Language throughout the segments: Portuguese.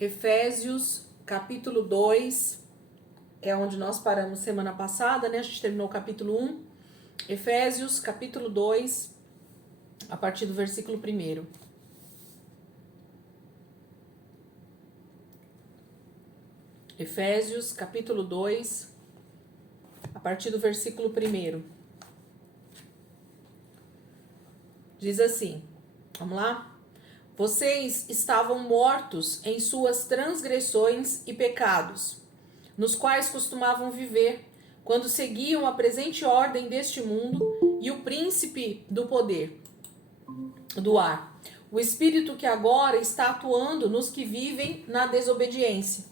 Efésios, capítulo 2, é onde nós paramos semana passada, né? A gente terminou o capítulo 1. Efésios, capítulo 2, a partir do versículo 1. Efésios, capítulo 2, a partir do versículo 1. Diz assim, vamos lá? Vocês estavam mortos em suas transgressões e pecados, nos quais costumavam viver, quando seguiam a presente ordem deste mundo e o príncipe do poder do ar, o espírito que agora está atuando nos que vivem na desobediência.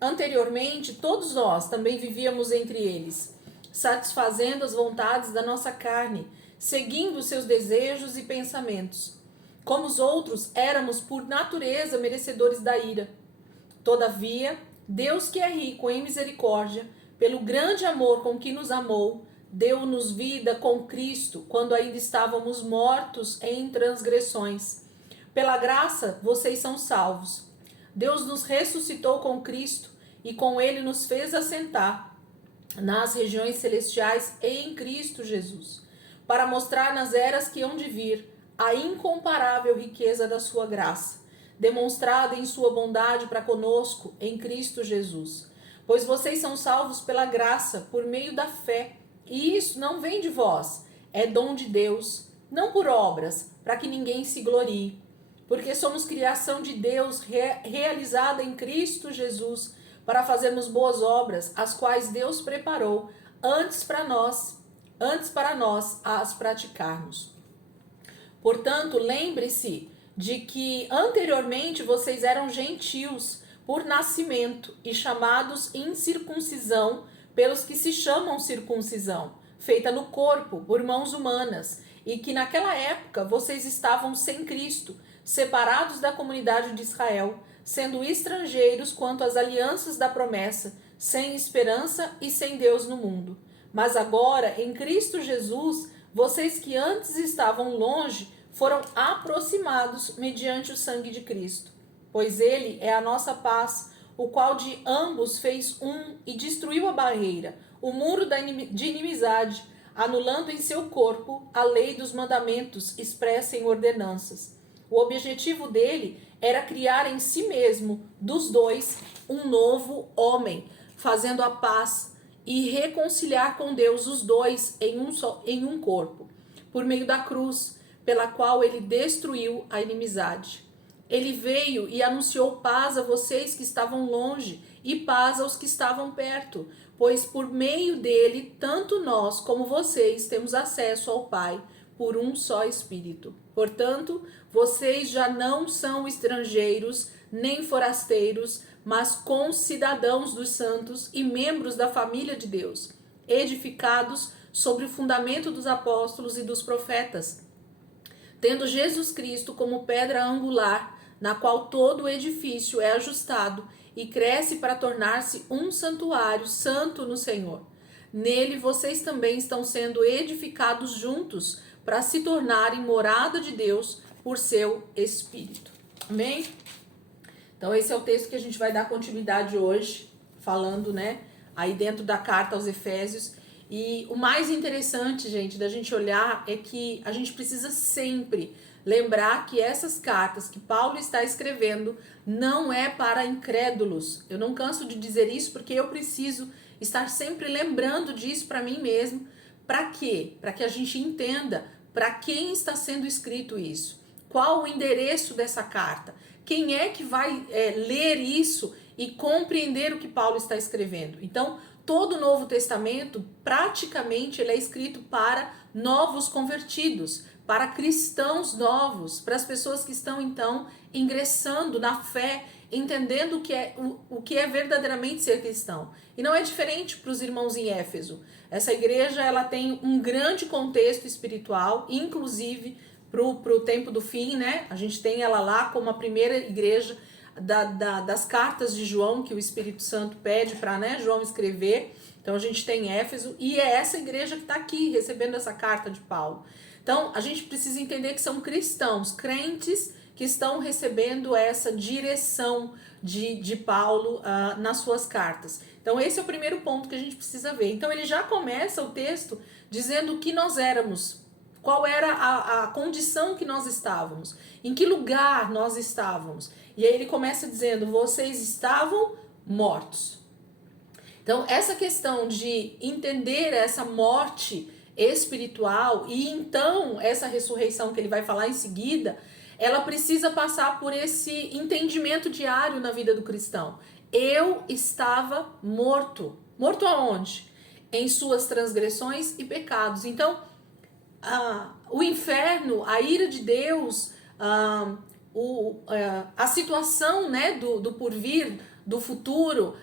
Anteriormente, todos nós também vivíamos entre eles, satisfazendo as vontades da nossa carne, seguindo seus desejos e pensamentos. Como os outros, éramos por natureza merecedores da ira. Todavia, Deus, que é rico em misericórdia, pelo grande amor com que nos amou, deu-nos vida com Cristo, quando ainda estávamos mortos em transgressões. Pela graça, vocês são salvos. Deus nos ressuscitou com Cristo e com ele nos fez assentar nas regiões celestiais em Cristo Jesus, para mostrar nas eras que hão de vir a incomparável riqueza da sua graça, demonstrada em sua bondade para conosco em Cristo Jesus. Pois vocês são salvos pela graça, por meio da fé, e isso não vem de vós, é dom de Deus, não por obras, para que ninguém se glorie. Porque somos criação de Deus realizada em Cristo Jesus, para fazermos boas obras, as quais Deus preparou antes para nós as praticarmos. Portanto, lembre-se de que anteriormente vocês eram gentios por nascimento e chamados incircuncisão pelos que se chamam circuncisão, feita no corpo por mãos humanas, e que naquela época vocês estavam sem Cristo, separados da comunidade de Israel, sendo estrangeiros quanto às alianças da promessa, sem esperança e sem Deus no mundo. Mas agora, em Cristo Jesus, vocês que antes estavam longe, foram aproximados mediante o sangue de Cristo. Pois ele é a nossa paz, o qual de ambos fez um e destruiu a barreira, o muro de inimizade, anulando em seu corpo a lei dos mandamentos expressa em ordenanças. O objetivo dele era criar em si mesmo, dos dois, um novo homem, fazendo a paz e reconciliar com Deus os dois em um corpo, por meio da cruz, pela qual ele destruiu a inimizade. Ele veio e anunciou paz a vocês que estavam longe e paz aos que estavam perto, pois por meio dele, tanto nós como vocês temos acesso ao Pai por um só Espírito. Portanto, vocês já não são estrangeiros nem forasteiros, mas concidadãos dos santos e membros da família de Deus, edificados sobre o fundamento dos apóstolos e dos profetas, tendo Jesus Cristo como pedra angular, na qual todo o edifício é ajustado e cresce para tornar-se um santuário santo no Senhor. Nele vocês também estão sendo edificados juntos para se tornarem morada de Deus por seu Espírito. Amém? Então esse é o texto que a gente vai dar continuidade hoje, falando, né, aí dentro da carta aos Efésios. E o mais interessante, gente, da gente olhar é que a gente precisa sempre lembrar que essas cartas que Paulo está escrevendo não é para incrédulos. Eu não canso de dizer isso porque eu preciso estar sempre lembrando disso para mim mesmo. Para quê? Para que a gente entenda para quem está sendo escrito isso. Qual o endereço dessa carta? Quem é que vai ler isso e compreender o que Paulo está escrevendo? Então, todo o Novo Testamento, praticamente, ele é escrito para novos convertidos, para cristãos novos, para as pessoas que estão, então, ingressando na fé, entendendo o que é verdadeiramente ser cristão. E não é diferente para os irmãos em Éfeso. Essa igreja, ela tem um grande contexto espiritual, inclusive para o tempo do fim, né? A gente tem ela lá como a primeira igreja das cartas de João, que o Espírito Santo pede para, né, João escrever. Então a gente tem Éfeso, e é essa igreja que está aqui recebendo essa carta de Paulo. Então a gente precisa entender que são cristãos, crentes que estão recebendo essa direção de Paulo nas suas cartas. Então esse é o primeiro ponto que a gente precisa ver. Então ele já começa o texto dizendo o que nós éramos, qual era a condição que nós estávamos, em que lugar nós estávamos. E aí ele começa dizendo, vocês estavam mortos. Então essa questão de entender essa morte espiritual e então essa ressurreição que ele vai falar em seguida, ela precisa passar por esse entendimento diário na vida do cristão. Eu estava morto. Morto aonde? Em suas transgressões e pecados. Então, o inferno, a ira de Deus, a situação, né, do porvir, do futuro,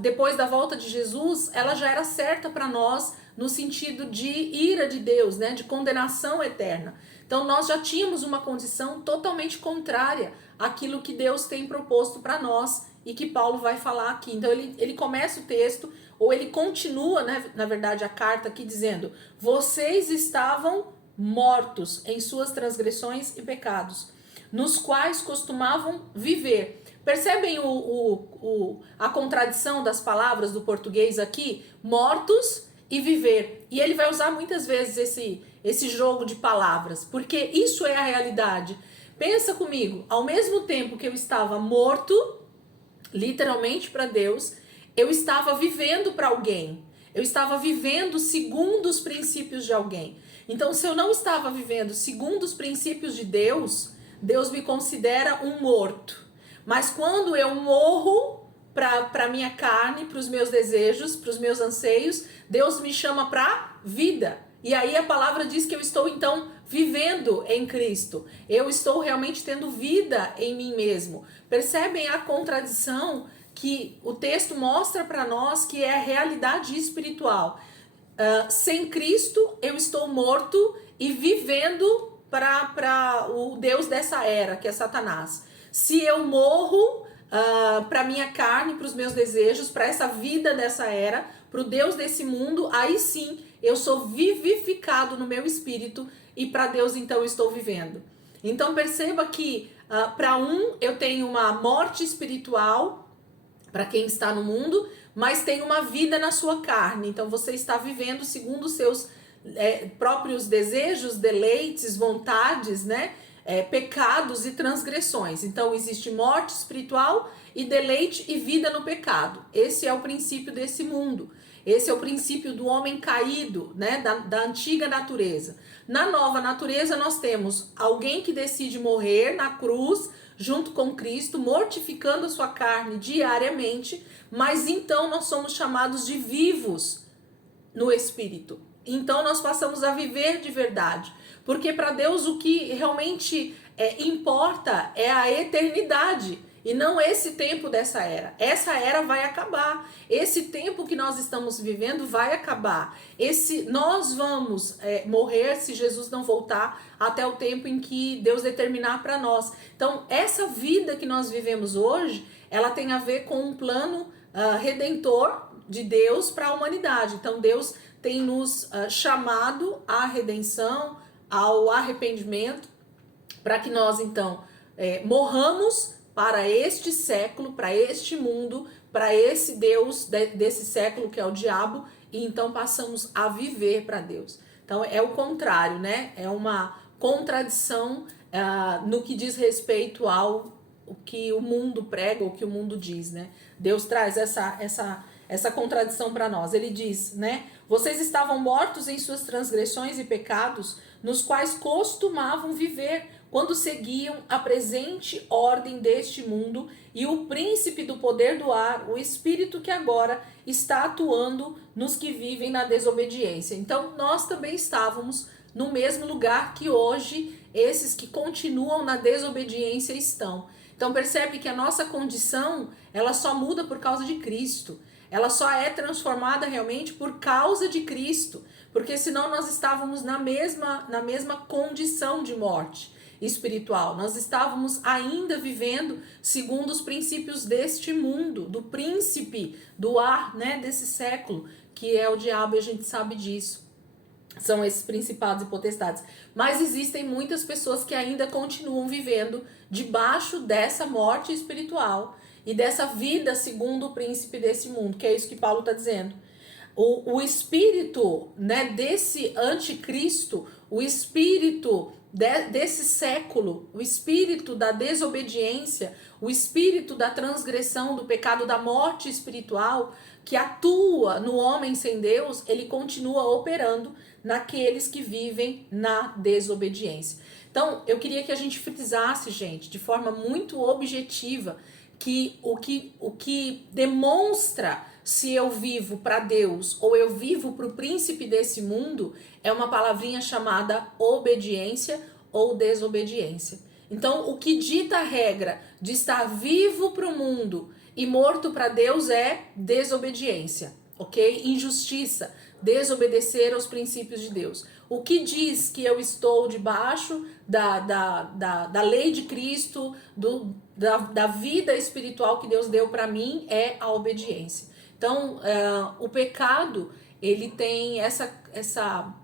depois da volta de Jesus, ela já era certa para nós no sentido de ira de Deus, né, de condenação eterna. Então nós já tínhamos uma condição totalmente contrária àquilo que Deus tem proposto para nós e que Paulo vai falar aqui. Então ele começa o texto, ou ele continua, né, na verdade, a carta aqui dizendo, vocês estavam mortos em suas transgressões e pecados, nos quais costumavam viver. Percebem a contradição das palavras do português aqui? Mortos e viver. E ele vai usar muitas vezes esse jogo de palavras, porque isso é a realidade. Pensa comigo, ao mesmo tempo que eu estava morto, literalmente para Deus, eu estava vivendo para alguém. Eu estava vivendo segundo os princípios de alguém. Então, se eu não estava vivendo segundo os princípios de Deus, Deus me considera um morto. Mas quando eu morro para minha carne, para os meus desejos, para os meus anseios, Deus me chama para vida. E aí a palavra diz que eu estou então vivendo em Cristo. Eu estou realmente tendo vida em mim mesmo. Percebem a contradição que o texto mostra para nós, que é a realidade espiritual. Sem Cristo eu estou morto e vivendo para o Deus dessa era, que é Satanás. Se eu morro para minha carne, para os meus desejos, para essa vida dessa era, para o Deus desse mundo, aí sim eu sou vivificado no meu espírito e para Deus então eu estou vivendo. Então perceba que para eu tenho uma morte espiritual, para quem está no mundo, mas tem uma vida na sua carne. Então você está vivendo segundo os seus próprios desejos, deleites, vontades, né? Pecados e transgressões. Então existe morte espiritual e deleite e vida no pecado. Esse é o princípio desse mundo. Esse é o princípio do homem caído, né? Da antiga natureza. Na nova natureza nós temos alguém que decide morrer na cruz junto com Cristo, mortificando a sua carne diariamente, mas então nós somos chamados de vivos no Espírito. Então nós passamos a viver de verdade. Porque para Deus o que realmente importa é a eternidade e não esse tempo dessa era. Essa era vai acabar. Esse tempo que nós estamos vivendo vai acabar. Nós vamos morrer se Jesus não voltar até o tempo em que Deus determinar para nós. Então essa vida que nós vivemos hoje, ela tem a ver com um plano redentor de Deus para a humanidade. Então Deus tem nos chamado à redenção, ao arrependimento, para que nós então morramos para este século, para este mundo, para esse Deus desse século que é o diabo, e então passamos a viver para Deus. Então é o contrário, né? É uma contradição no que diz respeito ao o que o mundo prega, o que o mundo diz, né? Deus traz essa contradição para nós. Ele diz, né? Vocês estavam mortos em suas transgressões e pecados, nos quais costumavam viver, quando seguiam a presente ordem deste mundo e o príncipe do poder do ar, o espírito que agora está atuando nos que vivem na desobediência. Então, nós também estávamos no mesmo lugar que hoje esses que continuam na desobediência estão. Então, percebe que a nossa condição, ela só muda por causa de Cristo. Ela só é transformada realmente por causa de Cristo, porque senão nós estávamos na mesma condição de morte espiritual. Nós estávamos ainda vivendo segundo os princípios deste mundo, do príncipe do ar, né, desse século, que é o diabo, e a gente sabe disso. São esses principados e potestades. Mas existem muitas pessoas que ainda continuam vivendo debaixo dessa morte espiritual e dessa vida segundo o príncipe desse mundo, que é isso que Paulo está dizendo. O espírito, né, desse anticristo, o espírito desse século, o espírito da desobediência, o espírito da transgressão, do pecado, da morte espiritual, que atua no homem sem Deus, ele continua operando naqueles que vivem na desobediência. Então, eu queria que a gente frisasse, gente, de forma muito objetiva, que o que demonstra se eu vivo para Deus ou eu vivo para o príncipe desse mundo é uma palavrinha chamada obediência ou desobediência. Então, o que dita a regra de estar vivo para o mundo e morto para Deus é desobediência, ok? Injustiça, desobedecer aos princípios de Deus. O que diz que eu estou debaixo da lei de Cristo, da vida espiritual que Deus deu para mim é a obediência. Então, o pecado, ele tem essa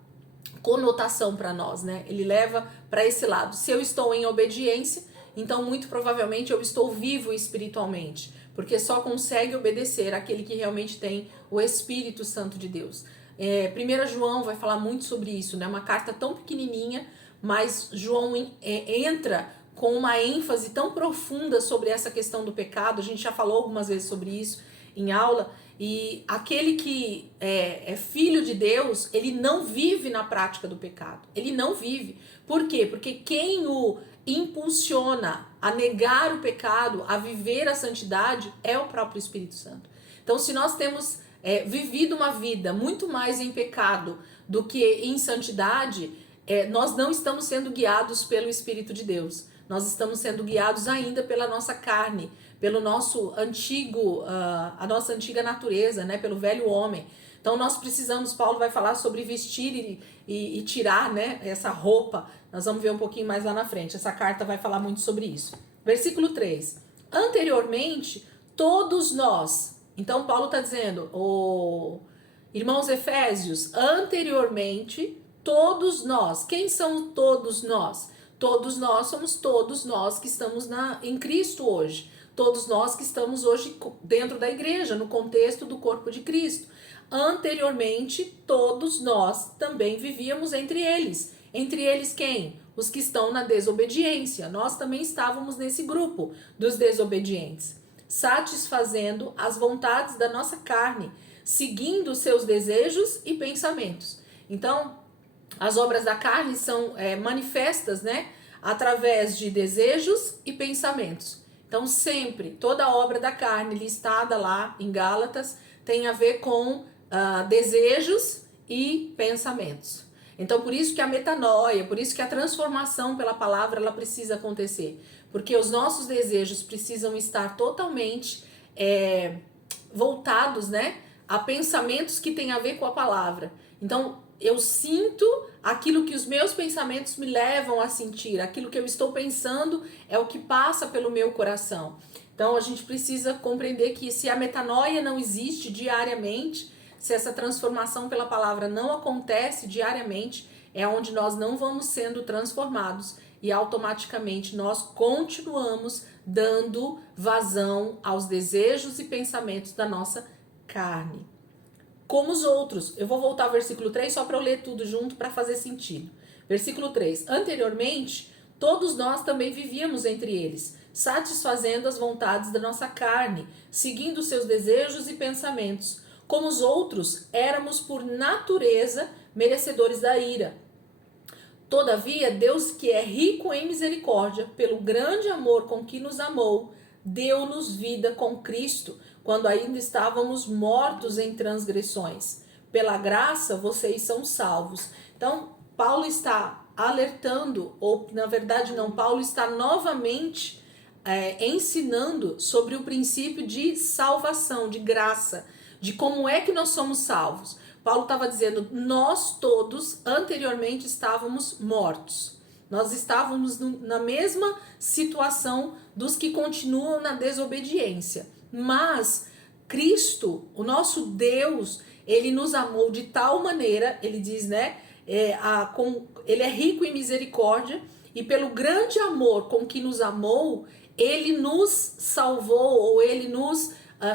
conotação para nós, né? Ele leva para esse lado. Se eu estou em obediência, então muito provavelmente eu estou vivo espiritualmente, porque só consegue obedecer aquele que realmente tem o Espírito Santo de Deus. 1 João vai falar muito sobre isso, né? Uma carta tão pequenininha, mas João entra com uma ênfase tão profunda sobre essa questão do pecado. A gente já falou algumas vezes sobre isso em aula. E aquele que é filho de Deus, ele não vive na prática do pecado. Ele não vive. Por quê? Porque quem o impulsiona a negar o pecado, a viver a santidade, é o próprio Espírito Santo. Então, se nós temos vivido uma vida muito mais em pecado do que em santidade, nós não estamos sendo guiados pelo Espírito de Deus. Nós estamos sendo guiados ainda pela nossa carne, pelo nosso antigo, a nossa antiga natureza, né? Pelo velho homem. Então nós precisamos, Paulo vai falar sobre vestir e tirar, né, essa roupa. Nós vamos ver um pouquinho mais lá na frente. Essa carta vai falar muito sobre isso. Versículo 3. Anteriormente, todos nós. Então Paulo está dizendo, irmãos Efésios, anteriormente, todos nós. Quem são todos nós? Todos nós somos todos nós que estamos em Cristo hoje. Todos nós que estamos hoje dentro da igreja, no contexto do corpo de Cristo. Anteriormente, todos nós também vivíamos entre eles. Entre eles quem? Os que estão na desobediência. Nós também estávamos nesse grupo dos desobedientes, satisfazendo as vontades da nossa carne, seguindo seus desejos e pensamentos. Então, as obras da carne são manifestas, né, através de desejos e pensamentos. Então, sempre, toda obra da carne listada lá em Gálatas tem a ver com desejos e pensamentos. Então, por isso que a metanoia, por isso que a transformação pela palavra, ela precisa acontecer. Porque os nossos desejos precisam estar totalmente voltados, né, a pensamentos que têm a ver com a palavra. Então, eu sinto aquilo que os meus pensamentos me levam a sentir, aquilo que eu estou pensando é o que passa pelo meu coração. Então a gente precisa compreender que se a metanoia não existe diariamente, se essa transformação pela palavra não acontece diariamente, é onde nós não vamos sendo transformados e automaticamente nós continuamos dando vazão aos desejos e pensamentos da nossa carne. Como os outros. Eu vou voltar ao versículo 3 só para eu ler tudo junto para fazer sentido. Versículo 3. Anteriormente, todos nós também vivíamos entre eles, satisfazendo as vontades da nossa carne, seguindo seus desejos e pensamentos. Como os outros, éramos por natureza merecedores da ira. Todavia, Deus, que é rico em misericórdia, pelo grande amor com que nos amou, deu-nos vida com Cristo, quando ainda estávamos mortos em transgressões. Pela graça, vocês são salvos. Então, Paulo está alertando, ou na verdade não, Paulo está novamente ensinando sobre o princípio de salvação, de graça, de como é que nós somos salvos. Paulo estava dizendo, nós todos anteriormente estávamos mortos. Nós estávamos na mesma situação dos que continuam na desobediência. Mas Cristo, o nosso Deus, ele nos amou de tal maneira, ele diz, né? Ele é rico em misericórdia, e pelo grande amor com que nos amou, ele nos salvou, ou ele nos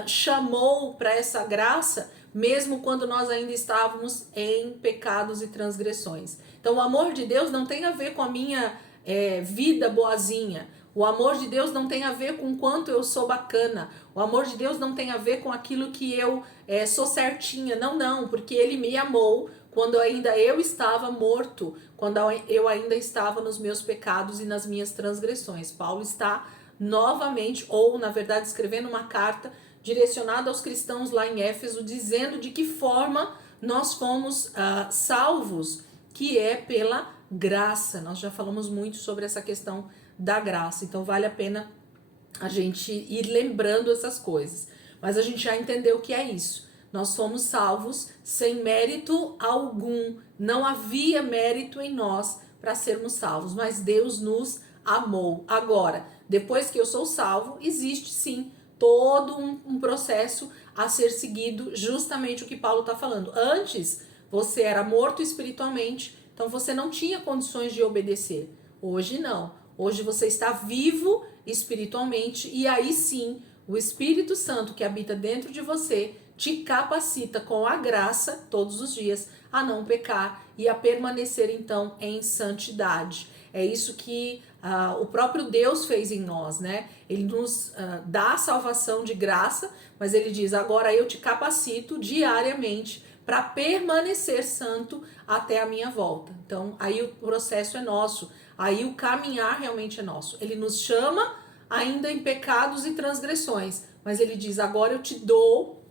chamou para essa graça, mesmo quando nós ainda estávamos em pecados e transgressões. Então o amor de Deus não tem a ver com a minha vida boazinha. O amor de Deus não tem a ver com quanto eu sou bacana. O amor de Deus não tem a ver com aquilo que eu sou certinha. Não, porque ele me amou quando ainda eu estava morto, quando eu ainda estava nos meus pecados e nas minhas transgressões. Paulo está novamente, ou na verdade escrevendo uma carta direcionada aos cristãos lá em Éfeso, dizendo de que forma nós fomos salvos, que é pela graça. Nós já falamos muito sobre essa questão da graça, então vale a pena a gente ir lembrando essas coisas. Mas a gente já entendeu o que é isso. Nós fomos salvos sem mérito algum. Não havia mérito em nós para sermos salvos, mas Deus nos amou. Agora, depois que eu sou salvo, existe sim todo um processo a ser seguido, justamente o que Paulo está falando. Antes, você era morto espiritualmente, então você não tinha condições de obedecer. Hoje não. Hoje você está vivo espiritualmente, e aí sim, o Espírito Santo que habita dentro de você te capacita com a graça todos os dias a não pecar e a permanecer então em santidade. É isso que o próprio Deus fez em nós, né? Ele nos dá a salvação de graça, mas ele diz: agora eu te capacito diariamente para permanecer santo até a minha volta. Então aí o processo é nosso, aí o caminhar realmente é nosso. Ele nos chama ainda em pecados e transgressões, mas ele diz: agora eu te dou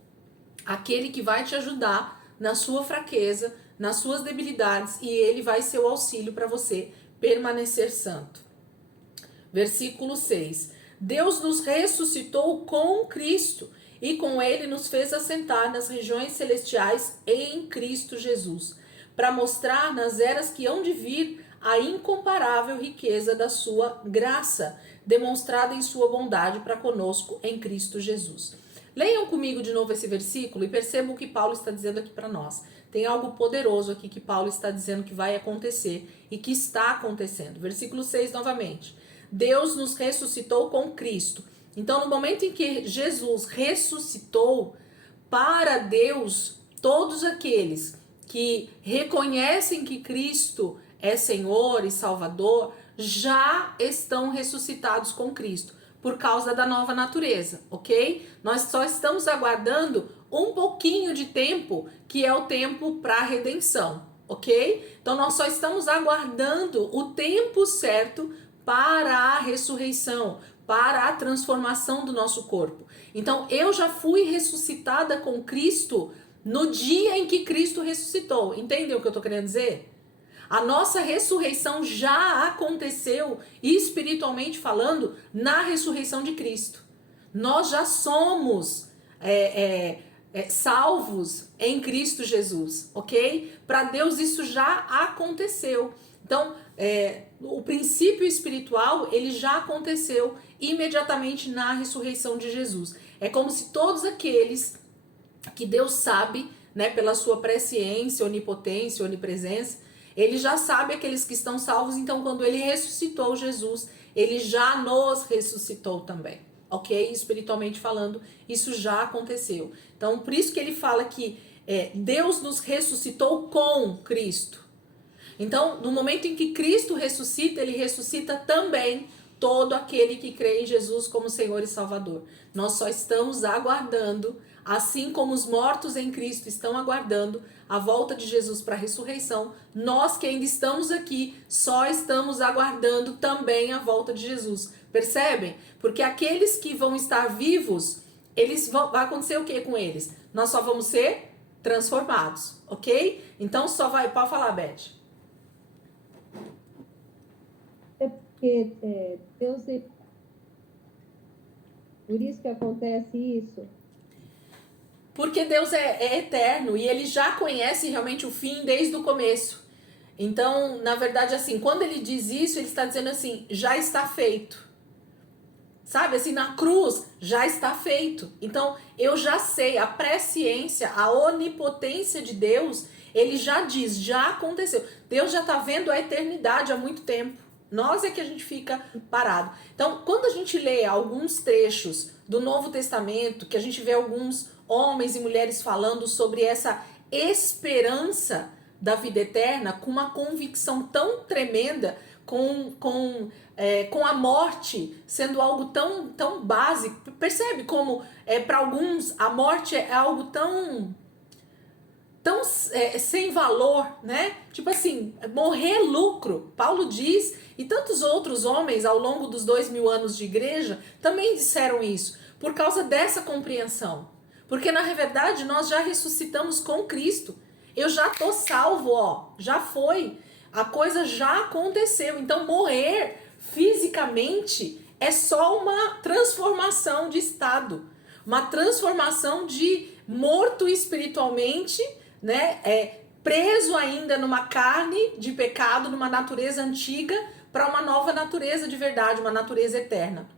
aquele que vai te ajudar na sua fraqueza, nas suas debilidades, e ele vai ser o auxílio para você permanecer santo. Versículo 6. Deus nos ressuscitou com Cristo e com ele nos fez assentar nas regiões celestiais em Cristo Jesus, para mostrar nas eras que hão de vir a incomparável riqueza da sua graça, demonstrada em sua bondade para conosco em Cristo Jesus. Leiam comigo de novo esse versículo e percebam o que Paulo está dizendo aqui para nós. Tem algo poderoso aqui que Paulo está dizendo que vai acontecer e que está acontecendo. Versículo 6 novamente. Deus nos ressuscitou com Cristo. Então, no momento em que Jesus ressuscitou, para Deus, todos aqueles que reconhecem que Cristo é Senhor e Salvador, já estão ressuscitados com Cristo, por causa da nova natureza, ok? Nós só estamos aguardando um pouquinho de tempo, que é o tempo para a redenção, ok? Então nós só estamos aguardando o tempo certo para a ressurreição, para a transformação do nosso corpo. Então eu já fui ressuscitada com Cristo no dia em que Cristo ressuscitou. Entendem o que eu estou querendo dizer? A nossa ressurreição já aconteceu, espiritualmente falando, na ressurreição de Cristo. Nós já somos salvos em Cristo Jesus, ok? Para Deus isso já aconteceu. Então, o princípio espiritual, ele já aconteceu imediatamente na ressurreição de Jesus. É como se todos aqueles que Deus sabe, né, pela sua presciência, onipotência, onipresença, ele já sabe aqueles que estão salvos. Então quando ele ressuscitou Jesus, ele já nos ressuscitou também, ok? Espiritualmente falando, isso já aconteceu. Então por isso que ele fala que Deus nos ressuscitou com Cristo. Então no momento em que Cristo ressuscita, ele ressuscita também todo aquele que crê em Jesus como Senhor e Salvador. Nós só estamos aguardando, assim como os mortos em Cristo estão aguardando a volta de Jesus para a ressurreição, nós que ainda estamos aqui só estamos aguardando também a volta de Jesus. Percebem? Porque aqueles que vão estar vivos, vai acontecer o que com eles? Nós só vamos ser transformados, ok? Então só vai, pode falar, Beth. Porque Deus por isso que acontece isso. Porque Deus é eterno e ele já conhece realmente o fim desde o começo. Então, na verdade, assim, quando ele diz isso, ele está dizendo assim, já está feito. Sabe, assim, na cruz, já está feito. Então, eu já sei, a presciência, a onipotência de Deus, Ele já diz, já aconteceu. Deus já está vendo a eternidade há muito tempo. Nós é que a gente fica parado. Então, quando a gente lê alguns trechos do Novo Testamento, que a gente vê alguns homens e mulheres falando sobre essa esperança da vida eterna, com uma convicção tão tremenda, com a morte sendo algo tão básico. Percebe como para alguns a morte é algo tão sem valor, né? Tipo assim, morrer é lucro. Paulo diz, e tantos outros homens ao longo dos 2000 anos de igreja também disseram isso, por causa dessa compreensão. Porque na verdade nós já ressuscitamos com Cristo. Eu já tô salvo, ó, já foi. A coisa já aconteceu. Então morrer fisicamente é só uma transformação de estado, uma transformação de morto espiritualmente, né? Preso ainda numa carne de pecado, numa natureza antiga, para uma nova natureza de verdade, uma natureza eterna.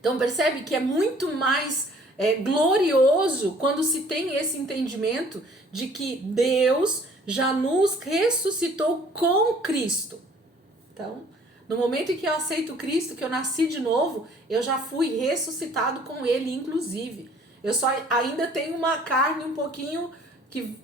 Então percebe que é muito mais glorioso quando se tem esse entendimento de que Deus já nos ressuscitou com Cristo. Então, no momento em que eu aceito Cristo, que eu nasci de novo, eu já fui ressuscitado com Ele, inclusive. Eu só ainda tenho uma carne um pouquinho que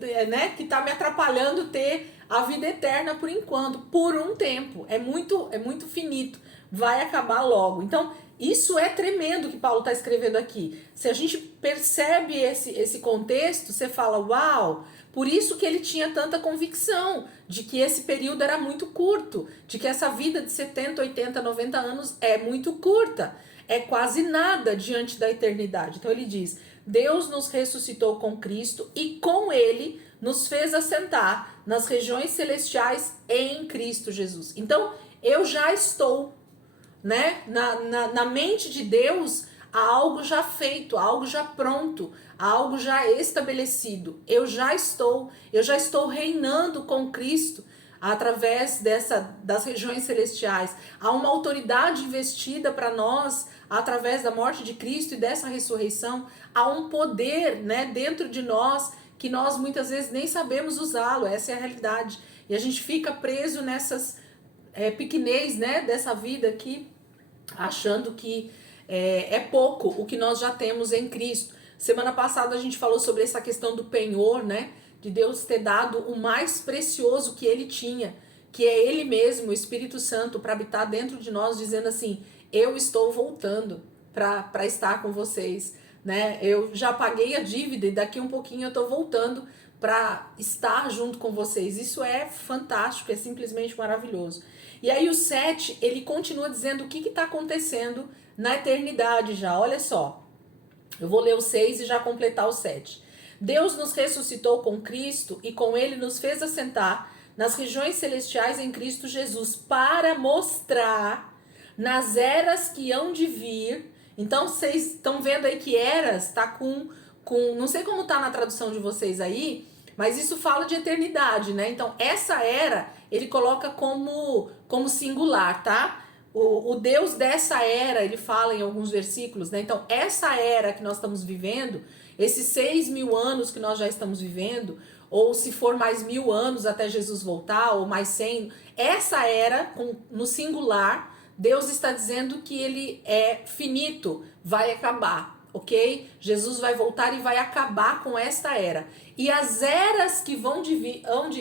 tá me atrapalhando ter a vida eterna por enquanto, por um tempo. É muito finito, vai acabar logo. Então, isso é tremendo que Paulo está escrevendo aqui. Se a gente percebe esse contexto, você fala, uau, por isso que ele tinha tanta convicção de que esse período era muito curto, de que essa vida de 70, 80, 90 anos é muito curta, é quase nada diante da eternidade. Então ele diz, Deus nos ressuscitou com Cristo e com Ele nos fez assentar nas regiões celestiais em Cristo Jesus. Então eu já estou, né? Na mente de Deus há algo já feito, há algo já pronto, há algo já estabelecido. Eu já estou reinando com Cristo através das regiões celestiais. Há uma autoridade investida para nós através da morte de Cristo e dessa ressurreição. Há um poder, né, dentro de nós que nós muitas vezes nem sabemos usá-lo. Essa é a realidade. E a gente fica preso nessas pequenez, né, dessa vida aqui, achando que é pouco o que nós já temos em Cristo. Semana passada a gente falou sobre essa questão do penhor, né, de Deus ter dado o mais precioso que Ele tinha, que é Ele mesmo, o Espírito Santo, para habitar dentro de nós, dizendo assim, eu estou voltando para estar com vocês, né? Eu já paguei a dívida e daqui um pouquinho eu estou voltando para estar junto com vocês. Isso é fantástico, é simplesmente maravilhoso. E aí o 7, ele continua dizendo o que está acontecendo na eternidade já. Olha só, eu vou ler o 6 e já completar o 7. Deus nos ressuscitou com Cristo e com Ele nos fez assentar nas regiões celestiais em Cristo Jesus para mostrar nas eras que hão de vir. Então vocês estão vendo aí que eras está com não sei como está na tradução de vocês aí, mas isso fala de eternidade, né? Então essa era ele coloca como singular, tá? O Deus dessa era, ele fala em alguns versículos, né? Então essa era que nós estamos vivendo, esses 6.000 anos que nós já estamos vivendo, ou se for mais 1.000 anos até Jesus voltar, ou mais 100, essa era no singular, Deus está dizendo que ele é finito, vai acabar, ok? Jesus vai voltar e vai acabar com esta era. E as eras que hão de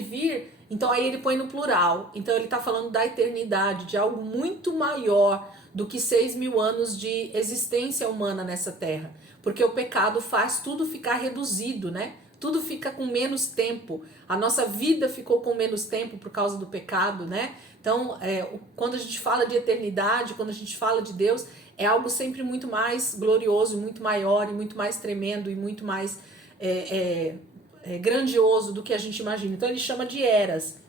vir, então aí ele põe no plural. Então ele está falando da eternidade, de algo muito maior do que 6.000 anos de existência humana nessa terra. Porque o pecado faz tudo ficar reduzido, né? Tudo fica com menos tempo. A nossa vida ficou com menos tempo por causa do pecado, né? Então, quando a gente fala de eternidade, quando a gente fala de Deus, é algo sempre muito mais glorioso, muito maior e muito mais tremendo e muito mais grandioso do que a gente imagina. Então, ele chama de eras.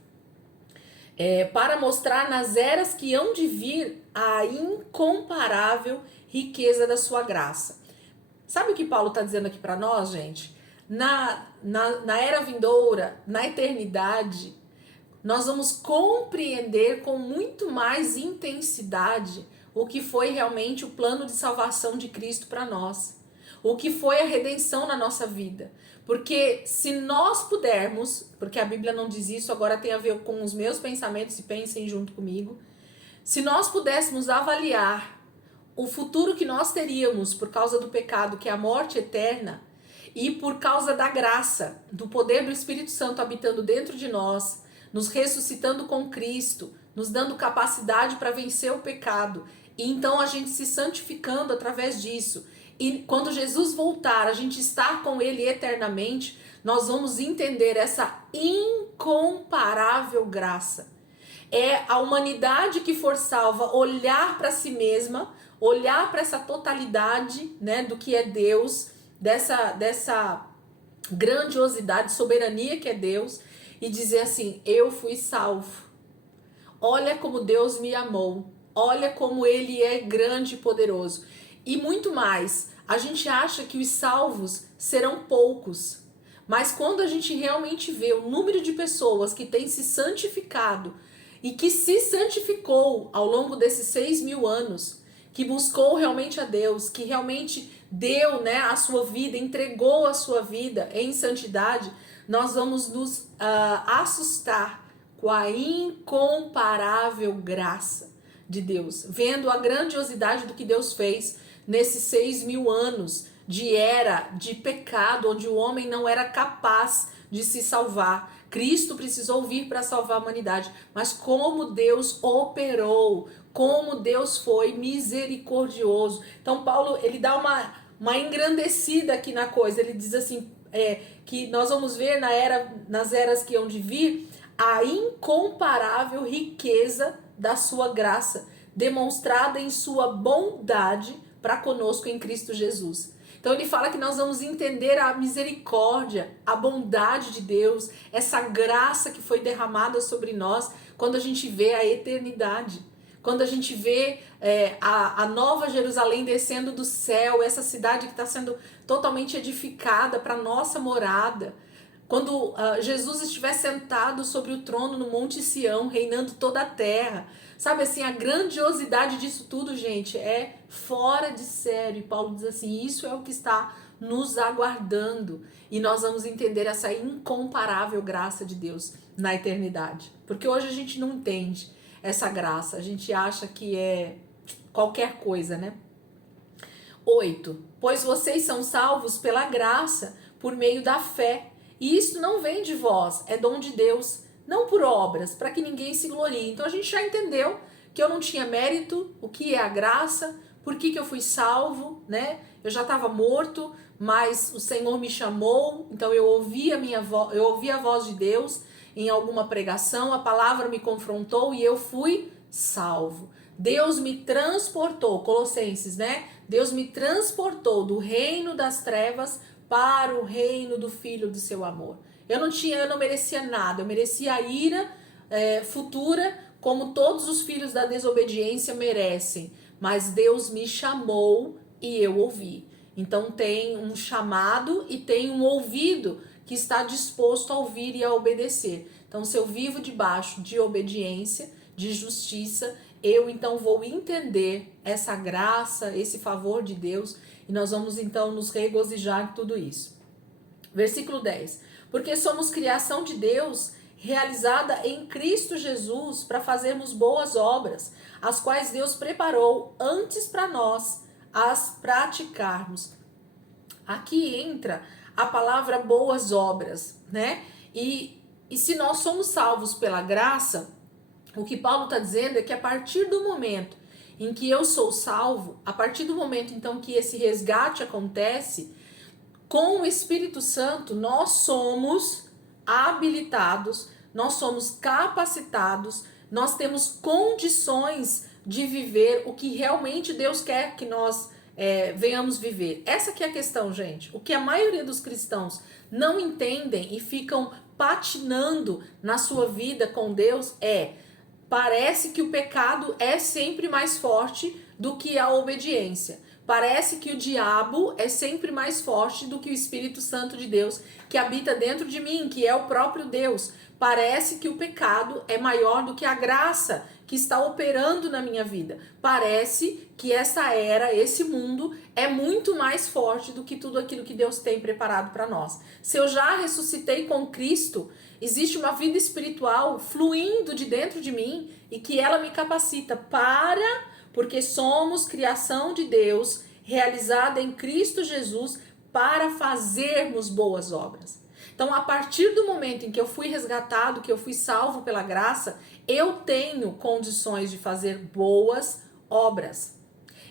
Para mostrar nas eras que hão de vir a incomparável riqueza da sua graça. Sabe o que Paulo está dizendo aqui para nós, gente? Na era vindoura, na eternidade, nós vamos compreender com muito mais intensidade o que foi realmente o plano de salvação de Cristo para nós. o que foi a redenção na nossa vida. Porque se nós pudermos, porque a Bíblia não diz isso, agora tem a ver com os meus pensamentos e pensem junto comigo. Se nós pudéssemos avaliar o futuro que nós teríamos por causa do pecado, que é a morte eterna, e por causa da graça, do poder do Espírito Santo habitando dentro de nós, nos ressuscitando com Cristo, nos dando capacidade para vencer o pecado, e então a gente se santificando através disso. E quando Jesus voltar, a gente estar com Ele eternamente, nós vamos entender essa incomparável graça. É a humanidade que for salva olhar para si mesma, olhar para essa totalidade, né, do que é Deus, dessa grandiosidade, soberania que é Deus, e dizer assim: eu fui salvo. Olha como Deus me amou. Olha como Ele é grande e poderoso. E muito mais, a gente acha que os salvos serão poucos. Mas quando a gente realmente vê o número de pessoas que têm se santificado e que se santificou ao longo desses 6.000 anos, que buscou realmente a Deus, que realmente deu, né, a sua vida, entregou a sua vida em santidade, nós vamos nos assustar com a incomparável graça de Deus, vendo a grandiosidade do que Deus fez nesses 6.000 anos de era de pecado, onde o homem não era capaz de se salvar. Cristo precisou vir para salvar a humanidade, mas como Deus operou, como Deus foi misericordioso. Então Paulo, ele dá uma engrandecida aqui na coisa, ele diz assim, que nós vamos ver nas eras que hão de vir, a incomparável riqueza da sua graça, demonstrada em sua bondade para conosco em Cristo Jesus. Então ele fala que nós vamos entender a misericórdia, a bondade de Deus, essa graça que foi derramada sobre nós quando a gente vê a eternidade. Quando a gente vê a nova Jerusalém descendo do céu, essa cidade que está sendo totalmente edificada para nossa morada. Quando Jesus estiver sentado sobre o trono no Monte Sião, reinando toda a terra. Sabe assim, a grandiosidade disso tudo, gente, é fora de sério. E Paulo diz assim, isso é o que está nos aguardando. E nós vamos entender essa incomparável graça de Deus na eternidade. Porque hoje a gente não entende essa graça. A gente acha que é qualquer coisa, né? 8. Pois vocês são salvos pela graça, por meio da fé. E isso não vem de vós, é dom de Deus, não por obras, para que ninguém se glorie. Então a gente já entendeu que eu não tinha mérito, o que é a graça, por que eu fui salvo, né? Eu já estava morto, mas o Senhor me chamou, então eu ouvi a voz de Deus em alguma pregação, a palavra me confrontou e eu fui salvo. Deus me transportou, Colossenses, né? Deus me transportou do reino das trevas para o reino do Filho do seu amor. Eu não merecia nada, eu merecia a ira futura, como todos os filhos da desobediência merecem. Mas Deus me chamou e eu ouvi. Então tem um chamado e tem um ouvido que está disposto a ouvir e a obedecer. Então se eu vivo debaixo de obediência, de justiça, eu então vou entender essa graça, esse favor de Deus, e nós vamos então nos regozijar em tudo isso. Versículo 10. Porque somos criação de Deus, realizada em Cristo Jesus, para fazermos boas obras, as quais Deus preparou antes para nós as praticarmos. Aqui entra a palavra boas obras, né? E se nós somos salvos pela graça, o que Paulo está dizendo é que a partir do momento em que eu sou salvo, a partir do momento então que esse resgate acontece, com o Espírito Santo nós somos habilitados, nós somos capacitados, nós temos condições de viver o que realmente Deus quer que nós venhamos viver. Essa que é a questão, gente. O que a maioria dos cristãos não entendem e ficam patinando na sua vida com Deus parece que o pecado é sempre mais forte do que a obediência. Parece que o diabo é sempre mais forte do que o Espírito Santo de Deus que habita dentro de mim, que é o próprio Deus. Parece que o pecado é maior do que a graça que está operando na minha vida. Parece que essa era, esse mundo é muito mais forte do que tudo aquilo que Deus tem preparado para nós. Se eu já ressuscitei com Cristo, existe uma vida espiritual fluindo de dentro de mim e que ela me capacita porque somos criação de Deus, realizada em Cristo Jesus para fazermos boas obras. Então, a partir do momento em que eu fui resgatado, que eu fui salvo pela graça, eu tenho condições de fazer boas obras.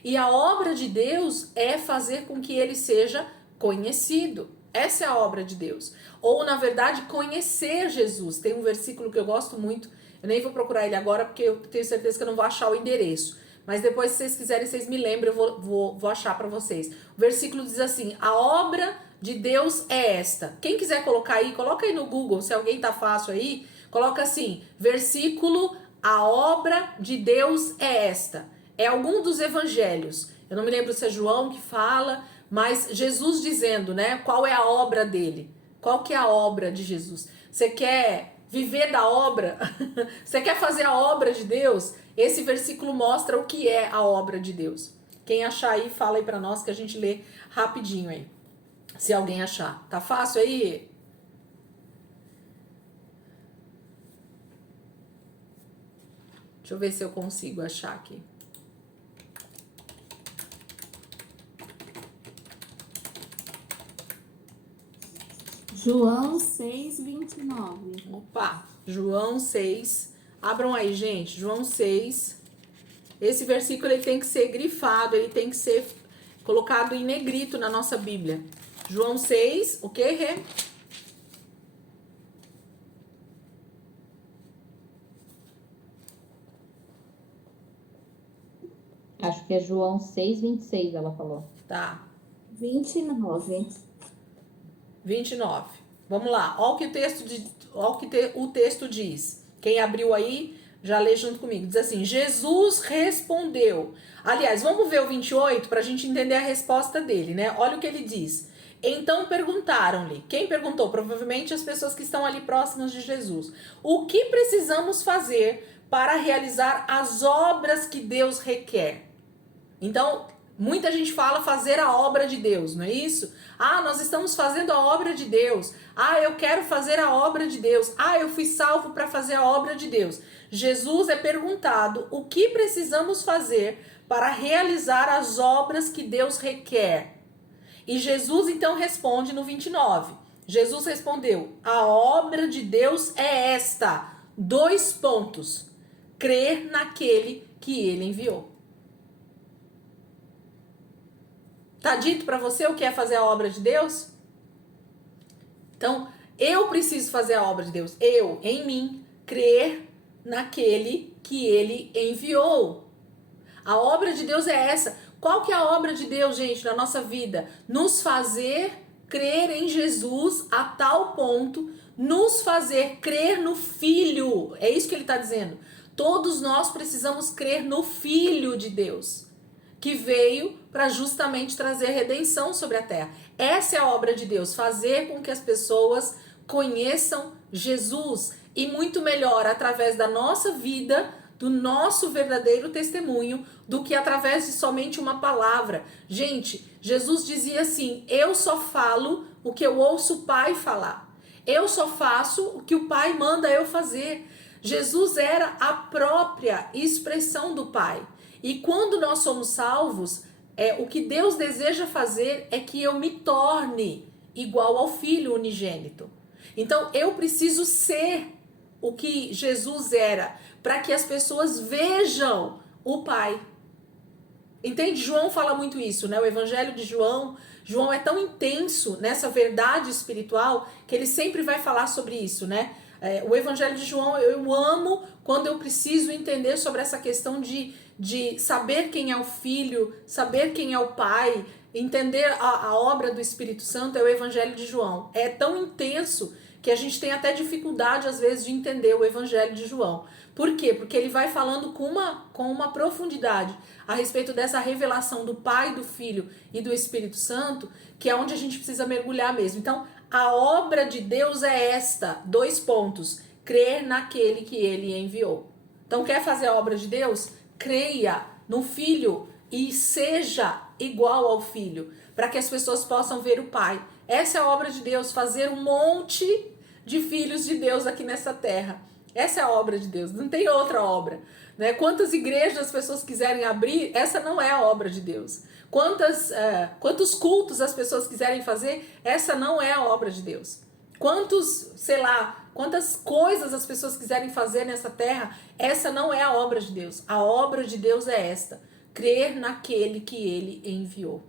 E a obra de Deus é fazer com que ele seja conhecido. Essa é a obra de Deus. Ou, na verdade, conhecer Jesus. Tem um versículo que eu gosto muito, eu nem vou procurar ele agora porque eu tenho certeza que eu não vou achar o endereço. Mas depois, se vocês quiserem, vocês me lembram, eu vou achar para vocês. O versículo diz assim: a obra de Deus é esta. Quem quiser colocar aí, coloca aí no Google, se alguém tá fácil aí, coloca assim, versículo, a obra de Deus é esta. É algum dos evangelhos. Eu não me lembro se é João que fala, mas Jesus dizendo, né, qual é a obra dele. Qual que é a obra de Jesus? Você quer viver da obra? Você quer fazer a obra de Deus? Esse versículo mostra o que é a obra de Deus. Quem achar aí, fala aí pra nós que a gente lê rapidinho aí. Se alguém achar. Tá fácil aí? Deixa eu ver se eu consigo achar aqui. João 6:29. Opa, João 6. Abram aí, gente. João 6. Esse versículo ele tem que ser grifado, ele tem que ser colocado em negrito na nossa Bíblia. João 6, o que, Rê? Acho que é João 6:26, ela falou. Tá. 29. 29. Vamos lá. Olha o que o texto diz. Quem abriu aí, já lê junto comigo. Diz assim: Jesus respondeu. Aliás, vamos ver o 28 para a gente entender a resposta dele, né? Olha o que ele diz. Então perguntaram-lhe. Quem perguntou? Provavelmente as pessoas que estão ali próximas de Jesus. O que precisamos fazer para realizar as obras que Deus requer? Então, muita gente fala fazer a obra de Deus, não é isso? Ah, nós estamos fazendo a obra de Deus. Ah, eu quero fazer a obra de Deus. Ah, eu fui salvo para fazer a obra de Deus. Jesus é perguntado o que precisamos fazer para realizar as obras que Deus requer. E Jesus então responde no 29. Jesus respondeu: a obra de Deus é esta. 2 pontos. Crer naquele que ele enviou. Tá dito para você o que é fazer a obra de Deus? Então, eu preciso fazer a obra de Deus. Eu, em mim, crer naquele que ele enviou. A obra de Deus é essa. Qual que é a obra de Deus, gente, na nossa vida? Nos fazer crer em Jesus a tal ponto, nos fazer crer no Filho. É isso que ele está dizendo. Todos nós precisamos crer no Filho de Deus, que veio para justamente trazer redenção sobre a terra. Essa é a obra de Deus, fazer com que as pessoas conheçam Jesus e muito melhor através da nossa vida, do nosso verdadeiro testemunho, do que através de somente uma palavra. Gente, Jesus dizia assim: eu só falo o que eu ouço o Pai falar. Eu só faço o que o Pai manda eu fazer. Jesus era a própria expressão do Pai. E quando nós somos salvos, o que Deus deseja fazer é que eu me torne igual ao Filho unigênito. Então eu preciso ser o que Jesus era, para que as pessoas vejam o Pai. Entende? João fala muito isso, né? O Evangelho de João é tão intenso nessa verdade espiritual que ele sempre vai falar sobre isso, né? O Evangelho de João eu amo quando eu preciso entender sobre essa questão de saber quem é o Filho, saber quem é o Pai, entender a obra do Espírito Santo. É o Evangelho de João. É tão intenso que a gente tem até dificuldade às vezes de entender o Evangelho de João. Por quê? Porque ele vai falando com uma profundidade a respeito dessa revelação do Pai, do Filho e do Espírito Santo, que é onde a gente precisa mergulhar mesmo. Então, a obra de Deus é esta, 2 pontos. crer naquele que ele enviou. Então, quer fazer a obra de Deus? Creia no Filho e seja igual ao Filho, para que as pessoas possam ver o Pai. Essa é a obra de Deus, fazer um monte de filhos de Deus aqui nessa terra. Essa é a obra de Deus, não tem outra obra, né? Quantas igrejas as pessoas quiserem abrir, essa não é a obra de Deus. Quantos cultos as pessoas quiserem fazer, essa não é a obra de Deus. Quantas coisas as pessoas quiserem fazer nessa terra, essa não é a obra de Deus. A obra de Deus é esta: crer naquele que ele enviou.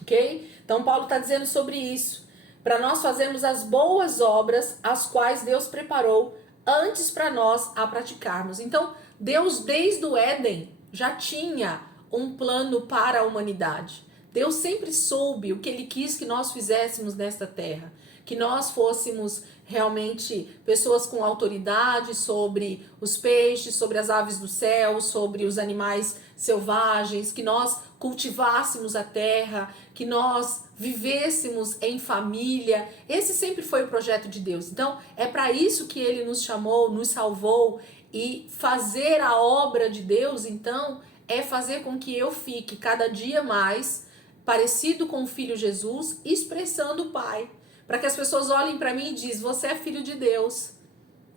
Ok? Então Paulo está dizendo sobre isso, para nós fazermos as boas obras, as quais Deus preparou antes para nós a praticarmos. Então, Deus desde o Éden já tinha um plano para a humanidade. Deus sempre soube o que ele quis que nós fizéssemos nesta terra, que nós fôssemos realmente pessoas com autoridade sobre os peixes, sobre as aves do céu, sobre os animais selvagens, que nós cultivássemos a terra, que nós vivêssemos em família. Esse sempre foi o projeto de Deus. Então, é para isso que ele nos chamou, nos salvou, e fazer a obra de Deus, então, é fazer com que eu fique cada dia mais parecido com o Filho Jesus, expressando o Pai. Para que as pessoas olhem para mim e dizem: você é filho de Deus.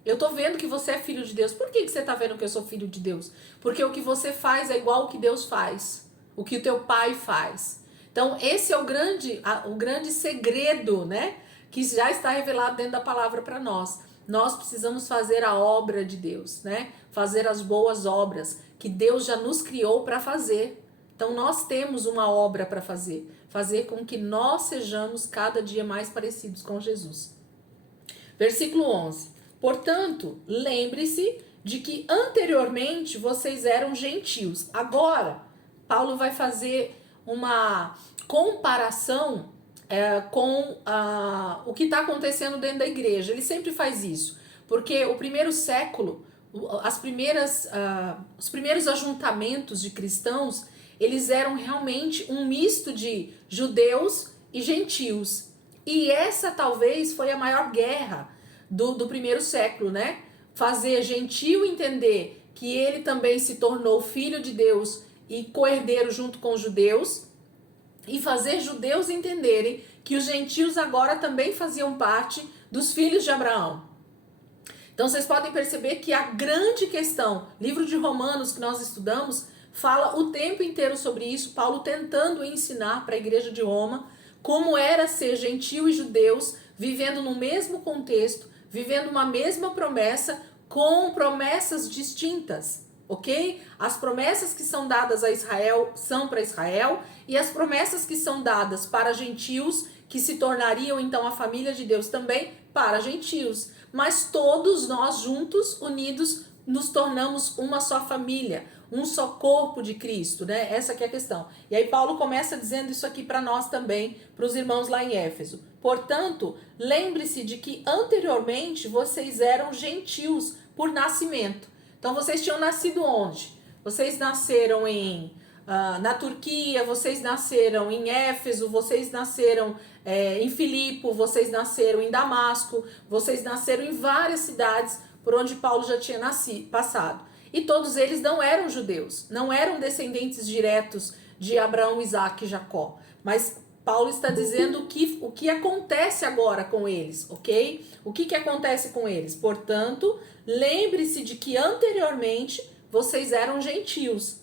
Eu tô vendo que você é filho de Deus. Por que você tá vendo que eu sou filho de Deus? Porque o que você faz é igual ao que Deus faz. O que o teu pai faz. Então, esse é o grande segredo, né? Que já está revelado dentro da palavra para nós. Nós precisamos fazer a obra de Deus, né? Fazer as boas obras que Deus já nos criou para fazer. Então, nós temos uma obra para fazer. Fazer com que nós sejamos cada dia mais parecidos com Jesus. Versículo 11. Portanto, lembre-se de que anteriormente vocês eram gentios. Agora, Paulo vai fazer uma comparação com o que está acontecendo dentro da igreja. Ele sempre faz isso, porque o primeiro século, os primeiros ajuntamentos de cristãos, eles eram realmente um misto de judeus e gentios. E essa talvez foi a maior guerra do primeiro século, né? Fazer gentio entender que ele também se tornou filho de Deus e co-herdeiro junto com os judeus, e fazer judeus entenderem que os gentios agora também faziam parte dos filhos de Abraão. Então vocês podem perceber que a grande questão, livro de Romanos que nós estudamos, fala o tempo inteiro sobre isso, Paulo tentando ensinar para a igreja de Roma como era ser gentio e judeus, vivendo no mesmo contexto, vivendo uma mesma promessa, com promessas distintas, ok? As promessas que são dadas a Israel são para Israel, e as promessas que são dadas para gentios, que se tornariam então a família de Deus também, para gentios. Mas todos nós juntos, unidos, nos tornamos uma só família, um só corpo de Cristo, né? Essa que é a questão. E aí Paulo começa dizendo isso aqui para nós também, para os irmãos lá em Éfeso. Portanto, lembre-se de que anteriormente vocês eram gentios por nascimento. Então vocês tinham nascido onde? Vocês nasceram na Turquia, vocês nasceram em Éfeso, vocês nasceram em Filipe, vocês nasceram em Damasco, vocês nasceram em várias cidades por onde Paulo já tinha passado. E todos eles não eram judeus, não eram descendentes diretos de Abraão, Isaac e Jacó. Mas Paulo está dizendo o que acontece agora com eles, ok? O que acontece com eles? Portanto, lembre-se de que anteriormente vocês eram gentios,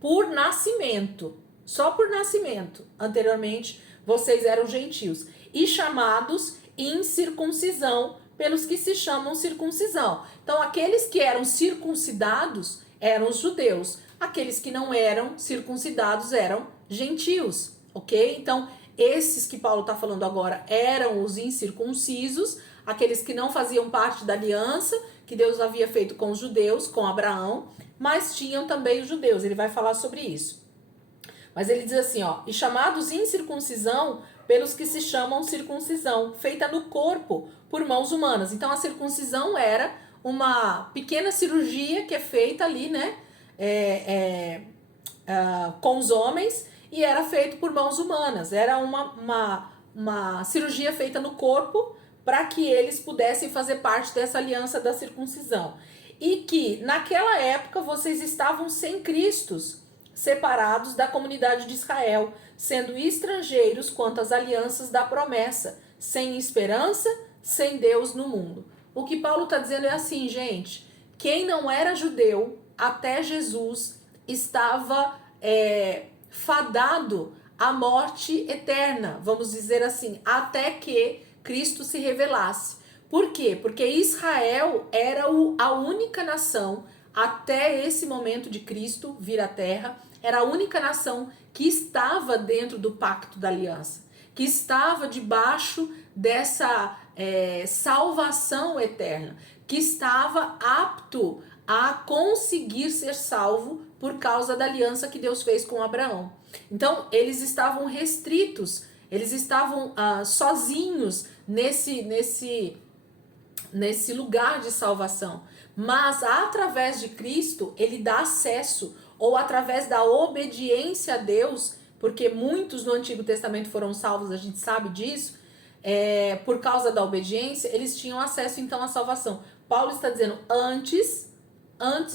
por nascimento, só por nascimento. Anteriormente vocês eram gentios e chamados incircuncisão pelos que se chamam circuncisão. Então, aqueles que eram circuncidados eram os judeus, aqueles que não eram circuncidados eram gentios, ok? Então, esses que Paulo está falando agora eram os incircuncisos, aqueles que não faziam parte da aliança que Deus havia feito com os judeus, com Abraão, mas tinham também os judeus. Ele vai falar sobre isso. Mas ele diz assim, ó, e chamados incircuncisão pelos que se chamam circuncisão, feita no corpo por mãos humanas. Então a circuncisão era uma pequena cirurgia que é feita ali, né, com os homens, e era feito por mãos humanas. Era uma cirurgia feita no corpo para que eles pudessem fazer parte dessa aliança da circuncisão. E que naquela época vocês estavam sem Cristo, separados da comunidade de Israel, sendo estrangeiros quanto às alianças da promessa, sem esperança, sem Deus no mundo. O que Paulo está dizendo é assim, gente, quem não era judeu até Jesus estava fadado à morte eterna, vamos dizer assim, até que Cristo se revelasse. Por quê? Porque Israel era a única nação, até esse momento de Cristo vir à terra, era a única nação que estava dentro do pacto da aliança, que estava debaixo dessa salvação eterna, que estava apto a conseguir ser salvo por causa da aliança que Deus fez com Abraão. Então, eles estavam restritos, eles estavam sozinhos nesse lugar de salvação. Mas, através de Cristo, ele dá acesso, ou através da obediência a Deus, porque muitos no Antigo Testamento foram salvos, a gente sabe disso, por causa da obediência, eles tinham acesso então à salvação. Paulo está dizendo, antes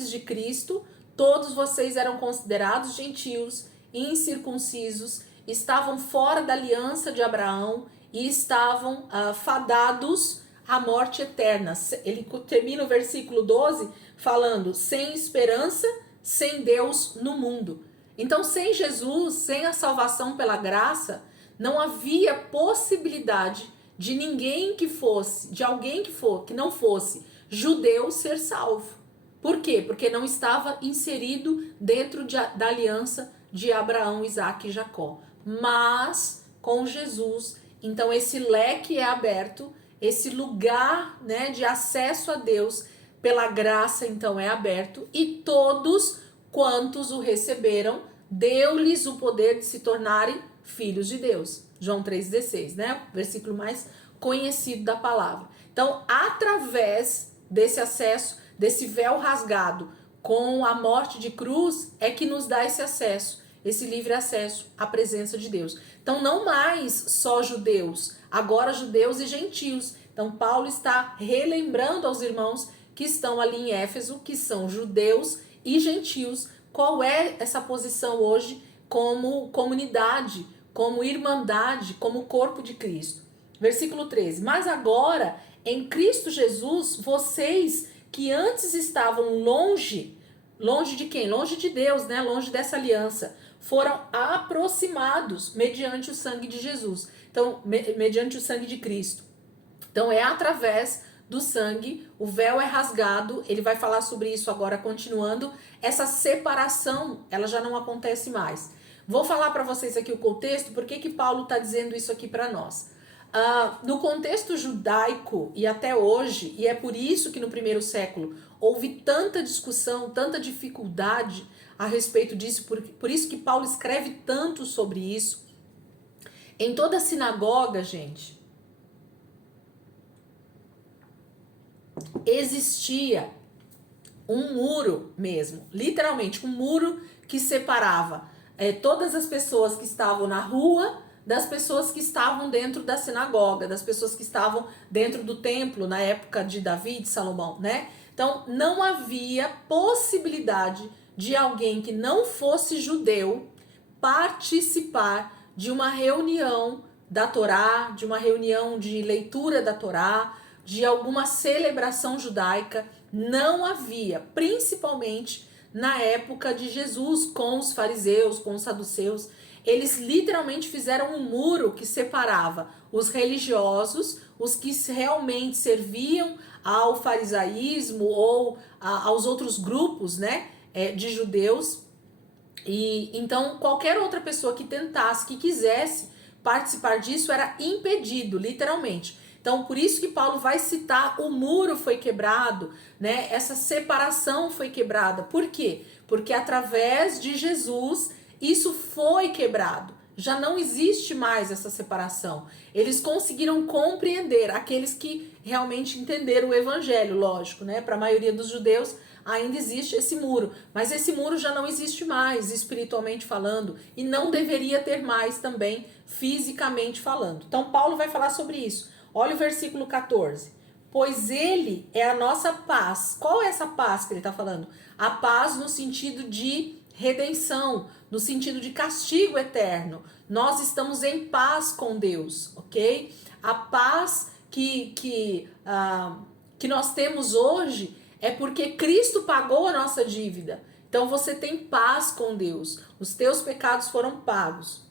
de Cristo, todos vocês eram considerados gentios, incircuncisos, estavam fora da aliança de Abraão e estavam fadados à morte eterna. Ele termina o versículo 12 falando, sem esperança, sem Deus no mundo. Então, sem Jesus, sem a salvação pela graça, não havia possibilidade de ninguém que fosse, de alguém que não fosse judeu ser salvo. Por quê? Porque não estava inserido dentro da aliança de Abraão, Isaac e Jacó. Mas com Jesus, então esse leque é aberto, esse lugar, né, de acesso a Deus pela graça então é aberto, e todos quantos o receberam, deu-lhes o poder de se tornarem filhos de Deus. João 3,16, né? O versículo mais conhecido da palavra. Então, através desse acesso, desse véu rasgado com a morte de cruz, é que nos dá esse acesso, esse livre acesso à presença de Deus. Então, não mais só judeus, agora judeus e gentios. Então, Paulo está relembrando aos irmãos que estão ali em Éfeso, que são judeus e gentios, qual é essa posição hoje como comunidade, como irmandade, como corpo de Cristo. Versículo 13. Mas agora, em Cristo Jesus, vocês que antes estavam longe de quem? Longe de Deus, né? Longe dessa aliança, foram aproximados mediante o sangue de Jesus. Então, mediante o sangue de Cristo. Então, é através do sangue, o véu é rasgado, ele vai falar sobre isso agora continuando, essa separação, ela já não acontece mais. Vou falar para vocês aqui o contexto, por que Paulo está dizendo isso aqui para nós. No contexto judaico e até hoje, e é por isso que no primeiro século houve tanta discussão, tanta dificuldade a respeito disso, por isso que Paulo escreve tanto sobre isso. Em toda a sinagoga, gente, existia um muro mesmo, literalmente um muro que separava todas as pessoas que estavam na rua das pessoas que estavam dentro da sinagoga, das pessoas que estavam dentro do templo na época de Davi e de Salomão, né? Então não havia possibilidade de alguém que não fosse judeu participar de uma reunião da Torá, de uma reunião de leitura da Torá, de alguma celebração judaica. Não havia, principalmente na época de Jesus, com os fariseus, com os saduceus. Eles literalmente fizeram um muro que separava os religiosos, os que realmente serviam ao farisaísmo ou aos outros grupos, né, de judeus. E então qualquer outra pessoa que tentasse, que quisesse participar disso, era impedido, literalmente. Então, por isso que Paulo vai citar o muro foi quebrado, né? Essa separação foi quebrada. Por quê? Porque através de Jesus isso foi quebrado. Já não existe mais essa separação. Eles conseguiram compreender, aqueles que realmente entenderam o evangelho, lógico, né? Para a maioria dos judeus ainda existe esse muro, mas esse muro já não existe mais, espiritualmente falando, e não deveria ter mais também, fisicamente falando. Então, Paulo vai falar sobre isso. Olha o versículo 14. Pois ele é a nossa paz. Qual é essa paz que ele está falando? A paz no sentido de redenção, no sentido de castigo eterno. Nós estamos em paz com Deus, ok? A paz que nós temos hoje é porque Cristo pagou a nossa dívida. Então você tem paz com Deus. Os teus pecados foram pagos.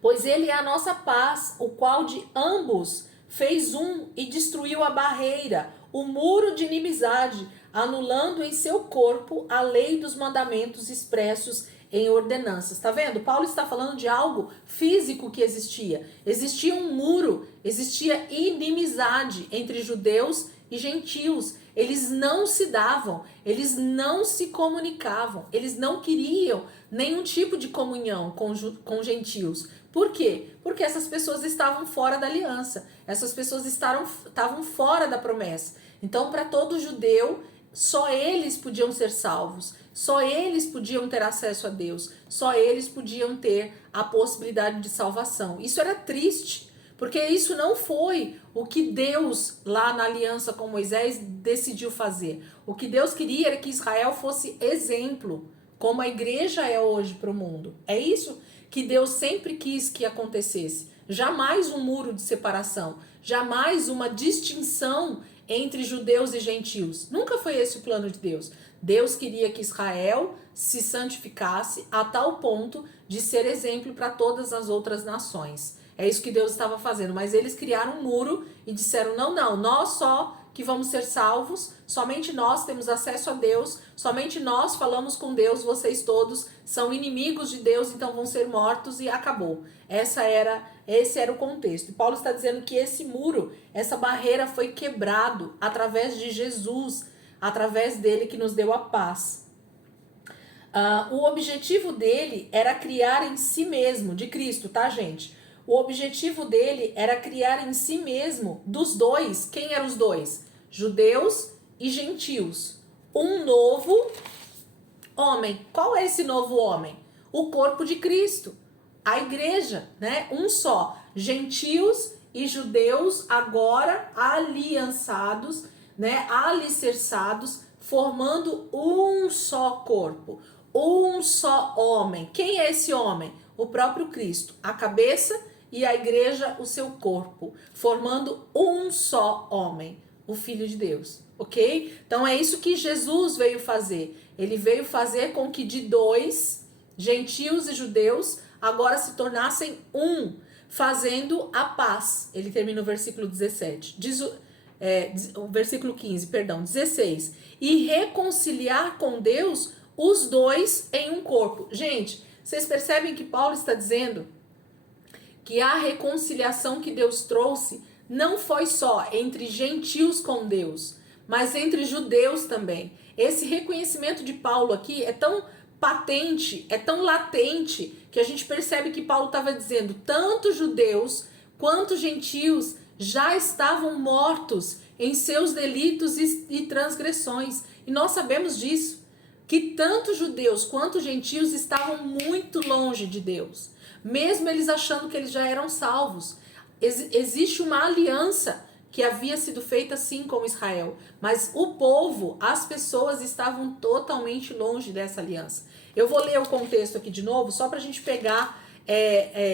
Pois ele é a nossa paz, o qual de ambos fez um e destruiu a barreira, o muro de inimizade, anulando em seu corpo a lei dos mandamentos expressos em ordenanças. Tá vendo? Paulo está falando de algo físico que existia. Existia um muro, existia inimizade entre judeus e gentios. Eles não se davam, eles não se comunicavam, eles não queriam nenhum tipo de comunhão com gentios. Por quê? Porque essas pessoas estavam fora da aliança, essas pessoas estavam fora da promessa. Então, para todo judeu, só eles podiam ser salvos, só eles podiam ter acesso a Deus, só eles podiam ter a possibilidade de salvação. Isso era triste, porque isso não foi o que Deus, lá na aliança com Moisés, decidiu fazer. O que Deus queria era que Israel fosse exemplo, como a igreja é hoje para o mundo. É isso que Deus sempre quis que acontecesse. Jamais um muro de separação, jamais uma distinção entre judeus e gentios. Nunca foi esse o plano de Deus. Deus queria que Israel se santificasse a tal ponto de ser exemplo para todas as outras nações. É isso que Deus estava fazendo, mas eles criaram um muro e disseram, não, nós só que vamos ser salvos, somente nós temos acesso a Deus, somente nós falamos com Deus, vocês todos são inimigos de Deus, então vão ser mortos e acabou. Esse era o contexto. E Paulo está dizendo que esse muro, essa barreira foi quebrado através de Jesus, através dele que nos deu a paz. O objetivo dele era criar em si mesmo, de Cristo, tá, gente? O objetivo dele era criar em si mesmo, dos dois, quem eram os dois? Judeus e gentios. Um novo homem. Qual é esse novo homem? O corpo de Cristo, a igreja, né? Um só. Gentios e judeus agora aliançados, né? Alicerçados, formando um só corpo, um só homem. Quem é esse homem? O próprio Cristo, a cabeça e a igreja o seu corpo, formando um só homem, o Filho de Deus, ok? Então é isso que Jesus veio fazer. Ele veio fazer com que de dois, gentios e judeus, agora se tornassem um, fazendo a paz. Ele termina o versículo 17. O versículo 15, perdão, 16. E reconciliar com Deus os dois em um corpo. Gente, vocês percebem que Paulo está dizendo que a reconciliação que Deus trouxe não foi só entre gentios com Deus, mas entre judeus também. Esse reconhecimento de Paulo aqui é tão patente, é tão latente, que a gente percebe que Paulo estava dizendo, tanto judeus quanto gentios já estavam mortos em seus delitos e transgressões. E nós sabemos disso, que tanto judeus quanto gentios estavam muito longe de Deus, mesmo eles achando que eles já eram salvos. Existe uma aliança que havia sido feita sim com Israel, mas o povo, as pessoas estavam totalmente longe dessa aliança. Eu vou ler o contexto aqui de novo, só para a gente pegar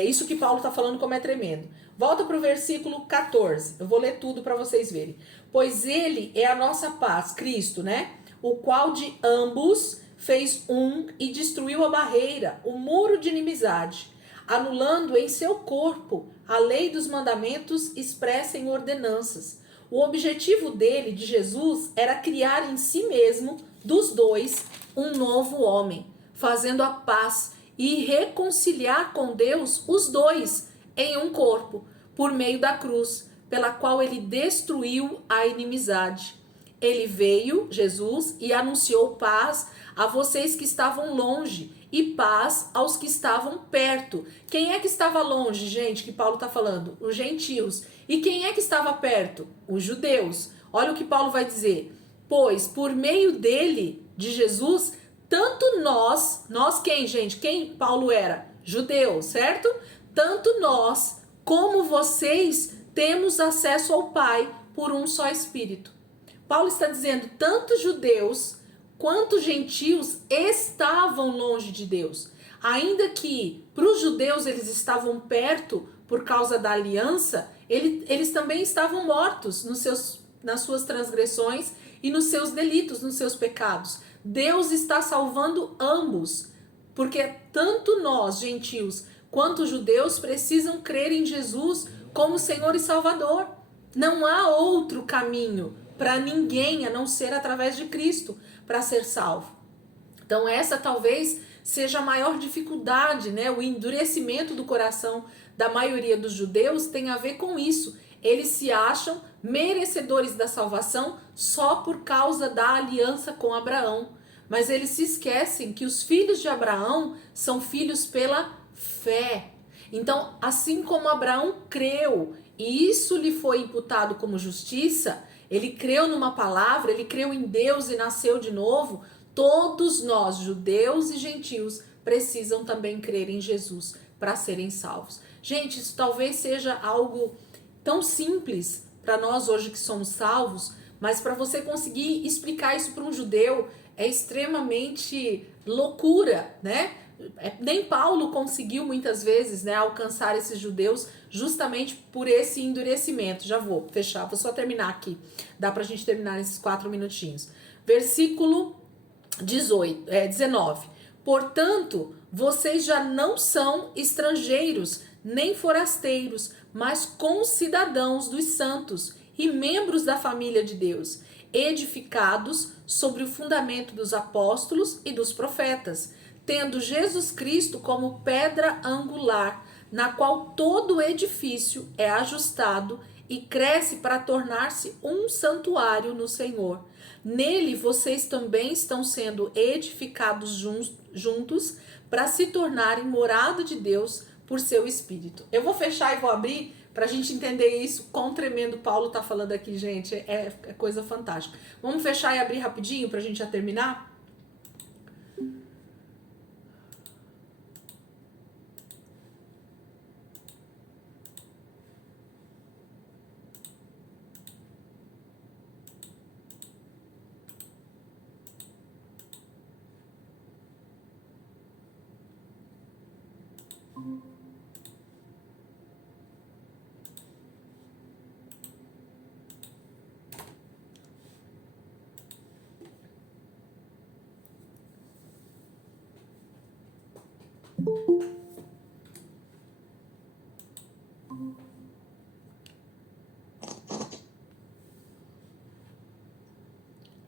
isso que Paulo está falando, como é tremendo. Volta para o versículo 14, eu vou ler tudo para vocês verem. Pois ele é a nossa paz, Cristo, né? O qual de ambos fez um e destruiu a barreira, o muro de inimizade, anulando em seu corpo a lei dos mandamentos expressa em ordenanças. O objetivo dele, de Jesus, era criar em si mesmo, dos dois, um novo homem, fazendo a paz e reconciliar com Deus os dois em um corpo, por meio da cruz, pela qual ele destruiu a inimizade. Ele veio, Jesus, e anunciou paz a vocês que estavam longe e paz aos que estavam perto. Quem é que estava longe, gente, que Paulo está falando? Os gentios. E quem é que estava perto? Os judeus. Olha o que Paulo vai dizer. Pois, por meio dele, de Jesus, tanto nós quem, gente? Quem Paulo era? Judeu, certo? Tanto nós como vocês temos acesso ao Pai por um só Espírito. Paulo está dizendo, tanto judeus quanto gentios estavam longe de Deus. Ainda que para os judeus eles estavam perto por causa da aliança, eles também estavam mortos nas suas transgressões e nos seus delitos, nos seus pecados. Deus está salvando ambos, porque tanto nós, gentios, quanto os judeus precisam crer em Jesus como Senhor e Salvador. Não há outro caminho para ninguém a não ser através de Cristo para ser salvo. Então essa talvez seja a maior dificuldade, né? O endurecimento do coração da maioria dos judeus tem a ver com isso. Eles se acham merecedores da salvação só por causa da aliança com Abraão. Mas eles se esquecem que os filhos de Abraão são filhos pela fé. Então, assim como Abraão creu e isso lhe foi imputado como justiça, ele creu numa palavra, ele creu em Deus e nasceu de novo, todos nós, judeus e gentios, precisam também crer em Jesus para serem salvos. Gente, isso talvez seja algo tão simples para nós hoje que somos salvos, mas para você conseguir explicar isso para um judeu é extremamente loucura, né? Nem Paulo conseguiu muitas vezes, né, alcançar esses judeus justamente por esse endurecimento. Já vou fechar, vou só terminar aqui. Dá pra gente terminar nesses 4 minutinhos. Versículo 19. Portanto, vocês já não são estrangeiros, nem forasteiros, mas concidadãos dos santos e membros da família de Deus, edificados sobre o fundamento dos apóstolos e dos profetas, tendo Jesus Cristo como pedra angular, na qual todo edifício é ajustado e cresce para tornar-se um santuário no Senhor. Nele vocês também estão sendo edificados juntos para se tornarem morada de Deus por seu Espírito. Eu vou fechar e vou abrir para a gente entender isso, quão tremendo Paulo está falando aqui, gente. É coisa fantástica. Vamos fechar e abrir rapidinho para a gente já terminar?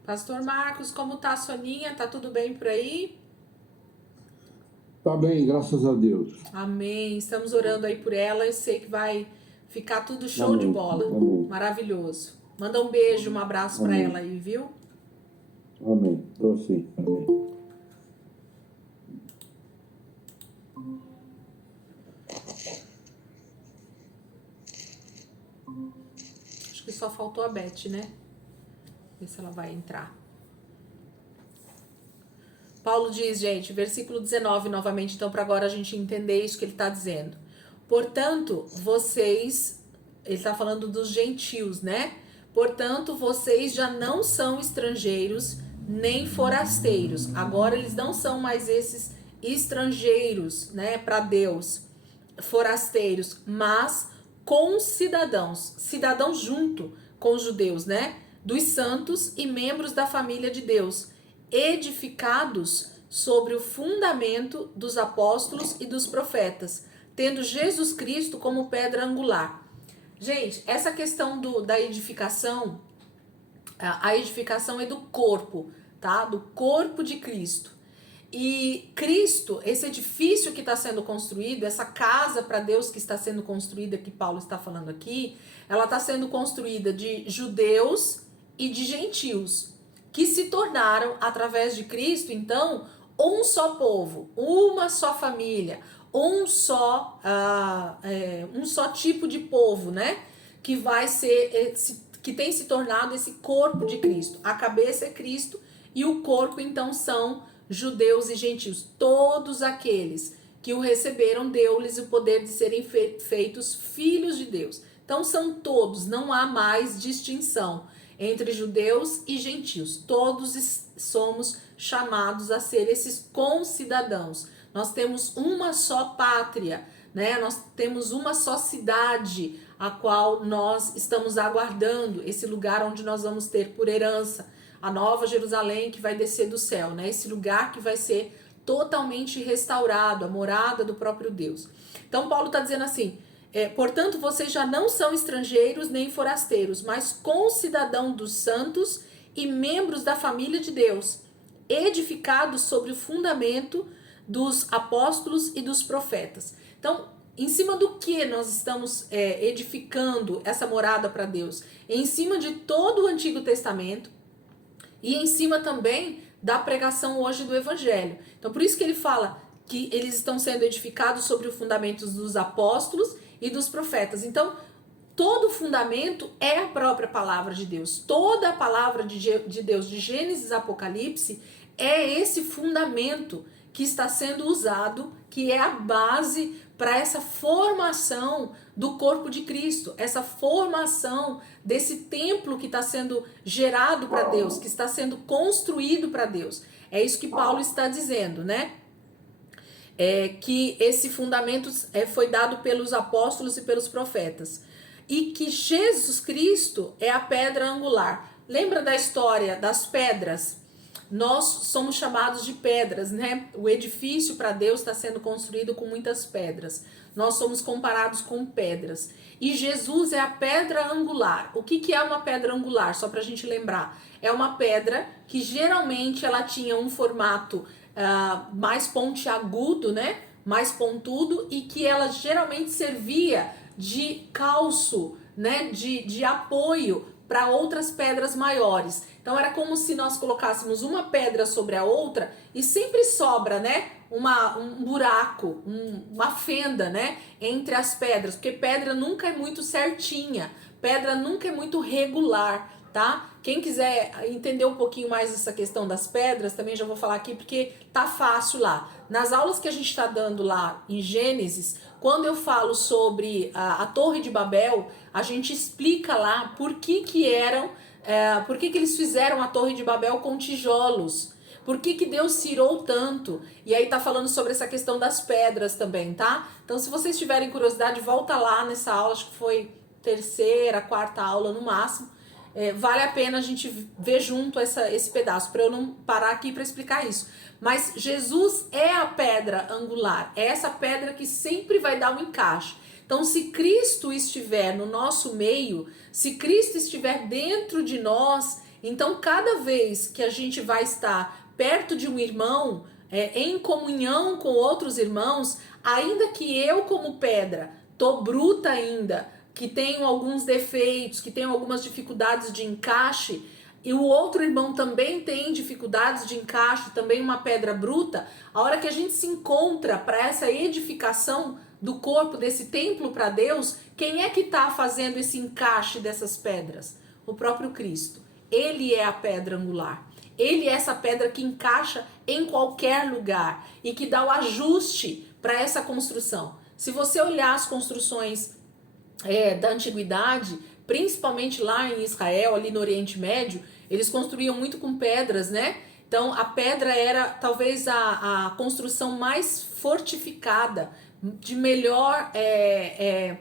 Pastor Marcos, como tá a Soninha? Tá tudo bem por aí? Tá bem, graças a Deus. Amém. Estamos orando aí por ela. Eu sei que vai ficar tudo show de bola. Amém. Maravilhoso. Manda um beijo, um abraço para ela aí, viu? Amém. Tô sim. Amém. Acho que só faltou a Beth, né? Ver se ela vai entrar. Paulo diz, gente, versículo 19 novamente, então para agora a gente entender isso que ele está dizendo. Portanto, vocês, ele está falando dos gentios, né? Portanto, vocês já não são estrangeiros nem forasteiros. Agora eles não são mais esses estrangeiros, né, para Deus, forasteiros, mas concidadãos, cidadãos junto com os judeus, né? Dos santos e membros da família de Deus, edificados sobre o fundamento dos apóstolos e dos profetas, tendo Jesus Cristo como pedra angular. Gente, essa questão da edificação, a edificação é do corpo, tá? Do corpo de Cristo. E Cristo, esse edifício que está sendo construído, essa casa para Deus que está sendo construída, que Paulo está falando aqui, ela está sendo construída de judeus e de gentios, que se tornaram, através de Cristo, então, um só povo, uma só família, um só tipo de povo, né? Que vai ser, que tem se tornado esse corpo de Cristo. A cabeça é Cristo e o corpo, então, são judeus e gentios. Todos aqueles que o receberam, deu-lhes o poder de serem feitos filhos de Deus. Então são todos, não há mais distinção entre judeus e gentios. Todos somos chamados a ser esses concidadãos. Nós temos uma só pátria, né? Nós temos uma só cidade a qual nós estamos aguardando, esse lugar onde nós vamos ter por herança a nova Jerusalém que vai descer do céu, né? Esse lugar que vai ser totalmente restaurado, a morada do próprio Deus. Então Paulo está dizendo assim, portanto vocês já não são estrangeiros nem forasteiros, mas concidadãos dos santos e membros da família de Deus, edificados sobre o fundamento dos apóstolos e dos profetas. Então, em cima do que nós estamos edificando essa morada para Deus? Em cima de todo o Antigo Testamento e em cima também da pregação hoje do Evangelho. Então, por isso que ele fala que eles estão sendo edificados sobre os fundamentos dos apóstolos e dos profetas. Então, todo o fundamento é a própria palavra de Deus. Toda a palavra de Deus, de Gênesis a Apocalipse, é esse fundamento que está sendo usado, que é a base para essa formação do corpo de Cristo, essa formação desse templo que está sendo gerado para Deus, que está sendo construído para Deus. É isso que Paulo está dizendo, né? Que esse fundamento foi dado pelos apóstolos e pelos profetas. E que Jesus Cristo é a pedra angular. Lembra da história das pedras? Nós somos chamados de pedras, né? O edifício para Deus está sendo construído com muitas pedras. Nós somos comparados com pedras. E Jesus é a pedra angular. O que é uma pedra angular? Só para a gente lembrar. É uma pedra que geralmente ela tinha um formato mais pontiagudo, né? Mais pontudo, e que ela geralmente servia de calço, né? De apoio para outras pedras maiores. Então era como se nós colocássemos uma pedra sobre a outra e sempre sobra, né, um buraco, uma fenda, né, entre as pedras, porque pedra nunca é muito certinha, pedra nunca é muito regular, tá? Quem quiser entender um pouquinho mais dessa questão das pedras, também já vou falar aqui porque tá fácil lá. Nas aulas que a gente está dando lá em Gênesis, quando eu falo sobre a Torre de Babel, a gente explica lá por que eles fizeram a Torre de Babel com tijolos. Por que Deus se irou tanto? E aí tá falando sobre essa questão das pedras também, tá? Então, se vocês tiverem curiosidade, volta lá nessa aula, acho que foi terceira, quarta aula no máximo. Vale a pena a gente ver junto esse pedaço, para eu não parar aqui para explicar isso. Mas Jesus é a pedra angular, é essa pedra que sempre vai dar um encaixe. Então, se Cristo estiver no nosso meio, se Cristo estiver dentro de nós, então cada vez que a gente vai estar perto de um irmão, em comunhão com outros irmãos, ainda que eu como pedra tô bruta ainda, que tenho alguns defeitos, que tenho algumas dificuldades de encaixe, e o outro irmão também tem dificuldades de encaixe, também uma pedra bruta, a hora que a gente se encontra para essa edificação do corpo, desse templo para Deus, quem é que está fazendo esse encaixe dessas pedras? O próprio Cristo. Ele é a pedra angular. Ele é essa pedra que encaixa em qualquer lugar e que dá o ajuste para essa construção. Se você olhar as construções da antiguidade, principalmente lá em Israel, ali no Oriente Médio, eles construíam muito com pedras, né? Então a pedra era talvez a construção mais fortificada, de melhor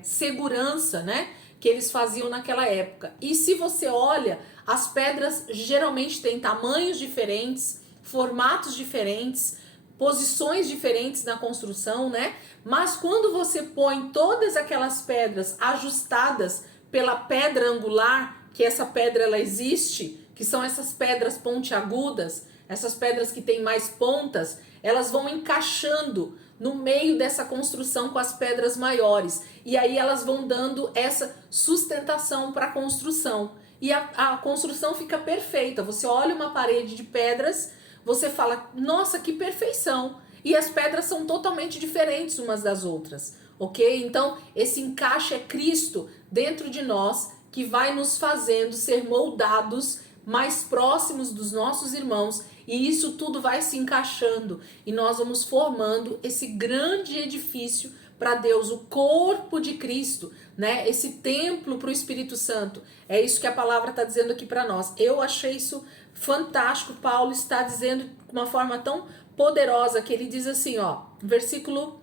segurança, né? Que eles faziam naquela época. E se você olha, as pedras geralmente têm tamanhos diferentes, formatos diferentes, posições diferentes na construção, né? Mas quando você põe todas aquelas pedras ajustadas pela pedra angular, que essa pedra ela existe, que são essas pedras pontiagudas, essas pedras que têm mais pontas, elas vão encaixando no meio dessa construção com as pedras maiores. E aí elas vão dando essa sustentação para a construção. E a construção fica perfeita. Você olha uma parede de pedras, você fala, nossa, que perfeição! E as pedras são totalmente diferentes umas das outras, ok? Então, esse encaixe é Cristo dentro de nós, que vai nos fazendo ser moldados mais próximos dos nossos irmãos, e isso tudo vai se encaixando, e nós vamos formando esse grande edifício para Deus, o corpo de Cristo, né? Esse templo para o Espírito Santo. É isso que a palavra está dizendo aqui para nós. Eu achei isso fantástico. Paulo está dizendo de uma forma tão poderosa que ele diz assim, ó, versículo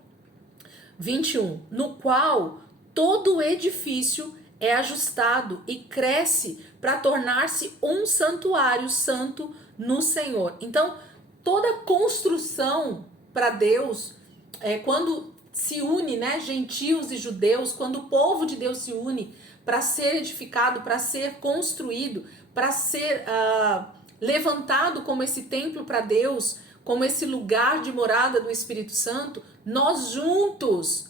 21, no qual todo o edifício é ajustado e cresce para tornar-se um santuário santo no Senhor. Então, toda construção para Deus, quando se une, né, gentios e judeus, quando o povo de Deus se une para ser edificado, para ser construído, para ser levantado como esse templo para Deus, como esse lugar de morada do Espírito Santo, nós juntos,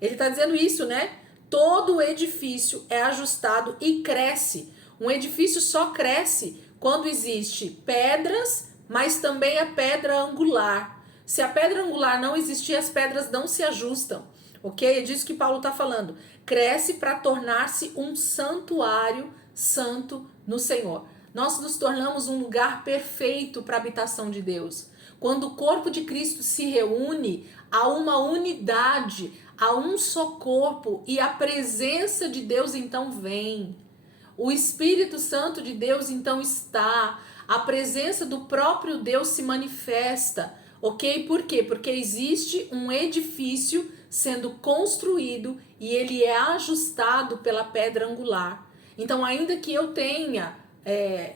ele está dizendo isso, né? Todo o edifício é ajustado e cresce. Um edifício só cresce quando existe pedras, mas também a pedra angular. Se a pedra angular não existir, as pedras não se ajustam, ok? É disso que Paulo está falando. Cresce para tornar-se um santuário santo no Senhor. Nós nos tornamos um lugar perfeito para a habitação de Deus. Quando o corpo de Cristo se reúne, há uma unidade, há um só corpo e a presença de Deus então vem. O Espírito Santo de Deus então está, a presença do próprio Deus se manifesta, ok? Por quê? Porque existe um edifício sendo construído e ele é ajustado pela pedra angular. Então, ainda que eu tenha,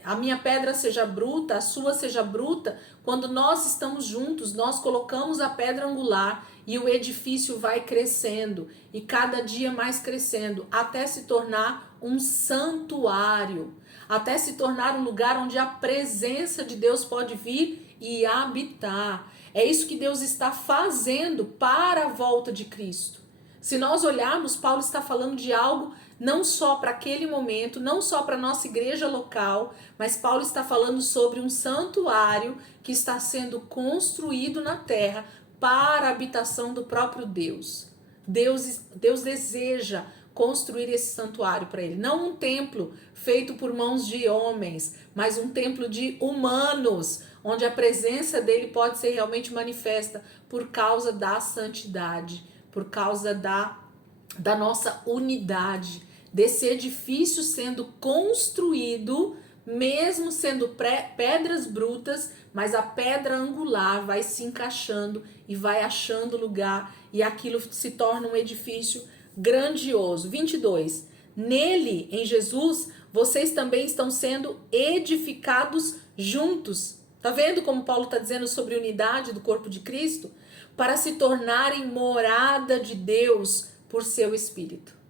a minha pedra seja bruta, a sua seja bruta, quando nós estamos juntos, nós colocamos a pedra angular e o edifício vai crescendo e cada dia mais crescendo até se tornar um santuário, até se tornar um lugar onde a presença de Deus pode vir e habitar. É isso que Deus está fazendo para a volta de Cristo. Se nós olharmos, Paulo está falando de algo não só para aquele momento, não só para a nossa igreja local, mas Paulo está falando sobre um santuário que está sendo construído na terra para a habitação do próprio Deus. Deus deseja construir esse santuário para ele. Não um templo feito por mãos de homens, mas um templo de humanos, onde a presença dele pode ser realmente manifesta por causa da santidade, por causa da nossa unidade, desse edifício sendo construído, mesmo sendo pedras brutas, mas a pedra angular vai se encaixando e vai achando lugar e aquilo se torna um edifício grandioso. 22. Nele, em Jesus, vocês também estão sendo edificados juntos. Tá vendo como Paulo está dizendo sobre unidade do corpo de Cristo? Para se tornarem morada de Deus por seu Espírito.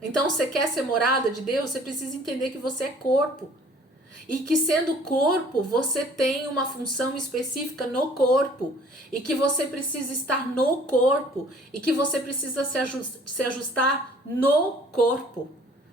Então, você quer ser morada de Deus? Você precisa entender que você é corpo. E que sendo corpo, você tem uma função específica no corpo. E que você precisa estar no corpo. E que você precisa se ajustar no corpo.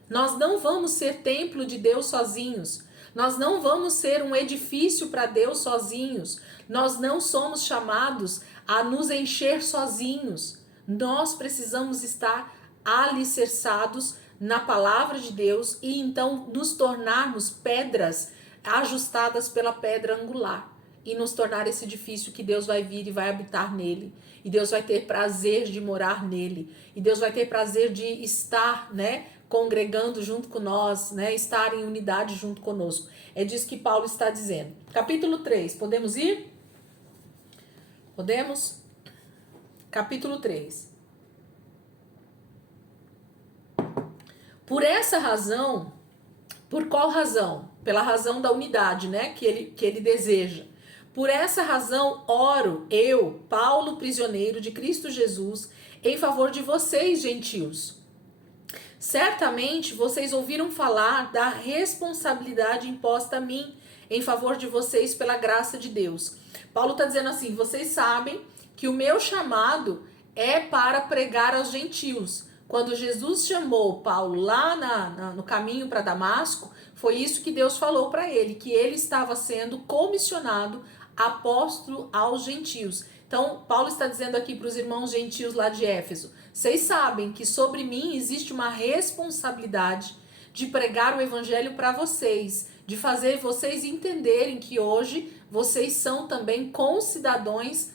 Nós não vamos ser templo de Deus sozinhos. Nós não vamos ser um edifício para Deus sozinhos. Nós não somos chamados a nos encher sozinhos. Nós precisamos estar alicerçados na palavra de Deus e então nos tornarmos pedras ajustadas pela pedra angular e nos tornar esse edifício que Deus vai vir e vai habitar nele, e Deus vai ter prazer de morar nele, e Deus vai ter prazer de estar, né, congregando junto com nós, né, estar em unidade junto conosco. É disso que Paulo está dizendo. Capítulo 3, podemos ir? Podemos? Capítulo 3. Por essa razão, por qual razão? Pela razão da unidade, né, que ele deseja. Por essa razão, oro, eu, Paulo, prisioneiro de Cristo Jesus, em favor de vocês, gentios. Certamente vocês ouviram falar da responsabilidade imposta a mim, em favor de vocês pela graça de Deus. Paulo está dizendo assim, vocês sabem que o meu chamado é para pregar aos gentios. Quando Jesus chamou Paulo lá no caminho para Damasco, foi isso que Deus falou para ele, que ele estava sendo comissionado apóstolo aos gentios. Então, Paulo está dizendo aqui para os irmãos gentios lá de Éfeso, vocês sabem que sobre mim existe uma responsabilidade de pregar o evangelho para vocês, de fazer vocês entenderem que hoje vocês são também concidadãos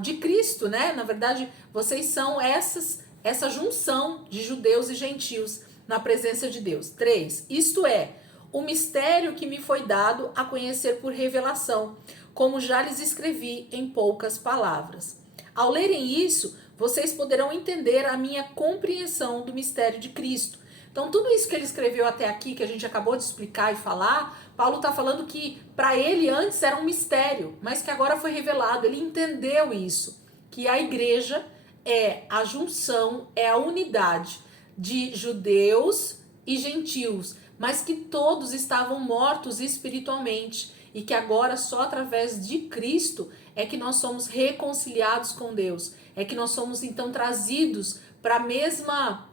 de Cristo, né? Na verdade, vocês são essa junção de judeus e gentios na presença de Deus. 3. Isto é, o mistério que me foi dado a conhecer por revelação, como já lhes escrevi em poucas palavras. Ao lerem isso, vocês poderão entender a minha compreensão do mistério de Cristo. Então, tudo isso que ele escreveu até aqui, que a gente acabou de explicar e falar, Paulo está falando que para ele antes era um mistério, mas que agora foi revelado. Ele entendeu isso, que a igreja é a junção, é a unidade de judeus e gentios, mas que todos estavam mortos espiritualmente e que agora só através de Cristo é que nós somos reconciliados com Deus, é que nós somos então trazidos para a mesma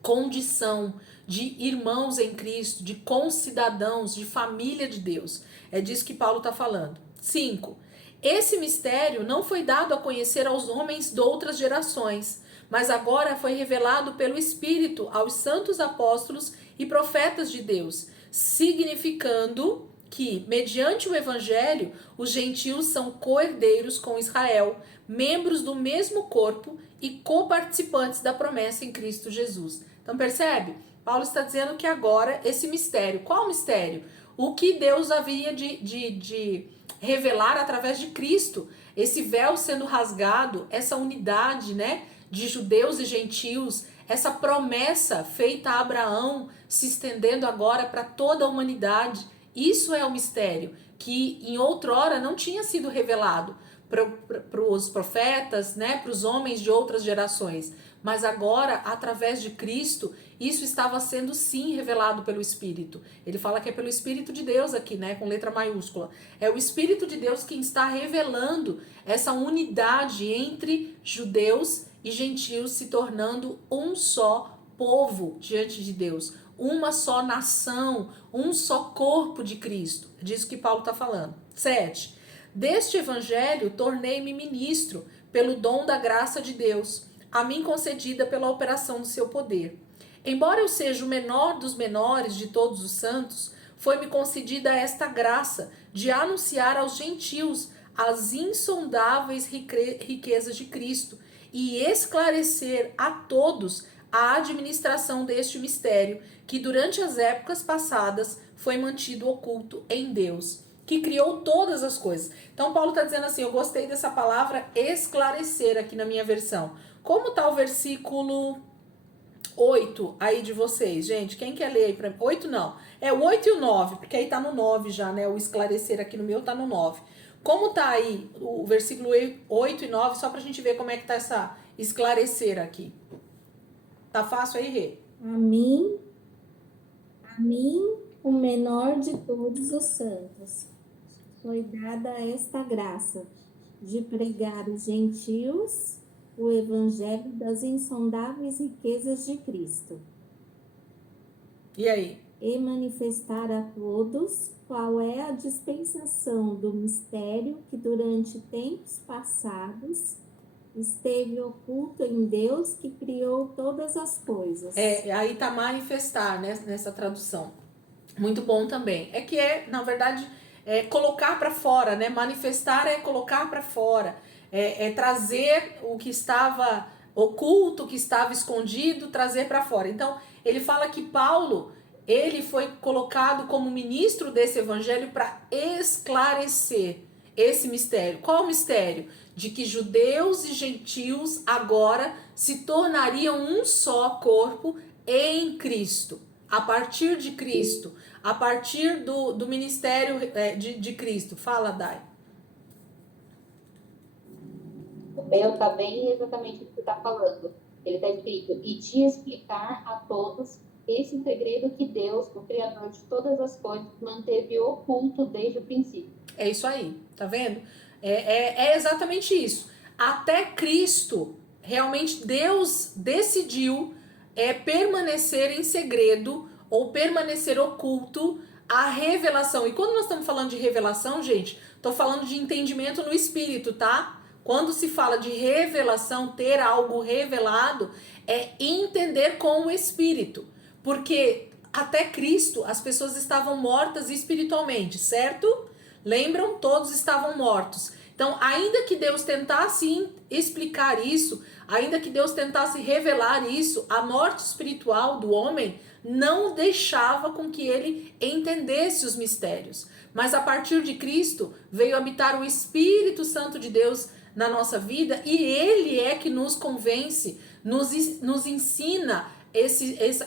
condição de irmãos em Cristo, de concidadãos, de família de Deus. É disso que Paulo está falando. 5. Esse mistério não foi dado a conhecer aos homens de outras gerações, mas agora foi revelado pelo Espírito aos santos apóstolos e profetas de Deus, significando que, mediante o Evangelho, os gentios são co-herdeiros com Israel, membros do mesmo corpo e coparticipantes da promessa em Cristo Jesus. Então percebe? Paulo está dizendo que agora esse mistério, qual mistério? O que Deus havia de revelar através de Cristo, esse véu sendo rasgado, essa unidade, né, de judeus e gentios, essa promessa feita a Abraão se estendendo agora para toda a humanidade. Isso é o mistério que em outrora não tinha sido revelado para os profetas, né, para os homens de outras gerações. Mas agora, através de Cristo, isso estava sendo sim revelado pelo Espírito. Ele fala que é pelo Espírito de Deus aqui, né, com letra maiúscula. É o Espírito de Deus quem está revelando essa unidade entre judeus e gentios, se tornando um só povo diante de Deus, uma só nação, um só corpo de Cristo. É disso que Paulo está falando. 7. Deste evangelho tornei-me ministro pelo dom da graça de Deus, a mim concedida pela operação do seu poder. Embora eu seja o menor dos menores de todos os santos, foi-me concedida esta graça de anunciar aos gentios as insondáveis riquezas de Cristo e esclarecer a todos a administração deste mistério, que durante as épocas passadas foi mantido oculto em Deus, que criou todas as coisas. Então Paulo está dizendo assim, eu gostei dessa palavra esclarecer aqui na minha versão. Como está o versículo 8 aí de vocês, gente? Quem quer ler aí para mim? 8 não, é o 8 e o 9, porque aí tá no 9 já, né? O esclarecer aqui no meu tá no 9. Como tá aí o versículo 8 e 9, só pra gente ver como é que tá essa esclarecer aqui. Tá fácil aí, Rê? A mim, o menor de todos os santos, foi dada esta graça de pregar os gentios o evangelho das insondáveis riquezas de Cristo. E aí? E manifestar a todos qual é a dispensação do mistério que durante tempos passados esteve oculto em Deus que criou todas as coisas. Aí tá manifestar, né, nessa tradução. Muito bom também. É que na verdade, colocar para fora, né? Manifestar é colocar para fora. É trazer o que estava oculto, o que estava escondido, trazer para fora. Então, ele fala que Paulo, ele foi colocado como ministro desse evangelho para esclarecer esse mistério. Qual o mistério? De que judeus e gentios agora se tornariam um só corpo em Cristo. A partir de Cristo, a partir do ministério de Cristo. Fala, Dai. O meu tá bem exatamente o que você tá falando. Ele tá escrito, e de explicar a todos esse segredo que Deus, o Criador de todas as coisas, manteve oculto desde o princípio. É isso aí, tá vendo? É exatamente isso. Até Cristo, realmente Deus decidiu permanecer em segredo ou permanecer oculto a revelação. E quando nós estamos falando de revelação, gente, tô falando de entendimento no espírito, tá? Quando se fala de revelação, ter algo revelado, é entender com o espírito. Porque até Cristo as pessoas estavam mortas espiritualmente, certo? Lembram? Todos estavam mortos. Então, ainda que Deus tentasse explicar isso, ainda que Deus tentasse revelar isso, a morte espiritual do homem não deixava com que ele entendesse os mistérios. Mas a partir de Cristo veio habitar o Espírito Santo de Deus na nossa vida, e ele é que nos convence, nos ensina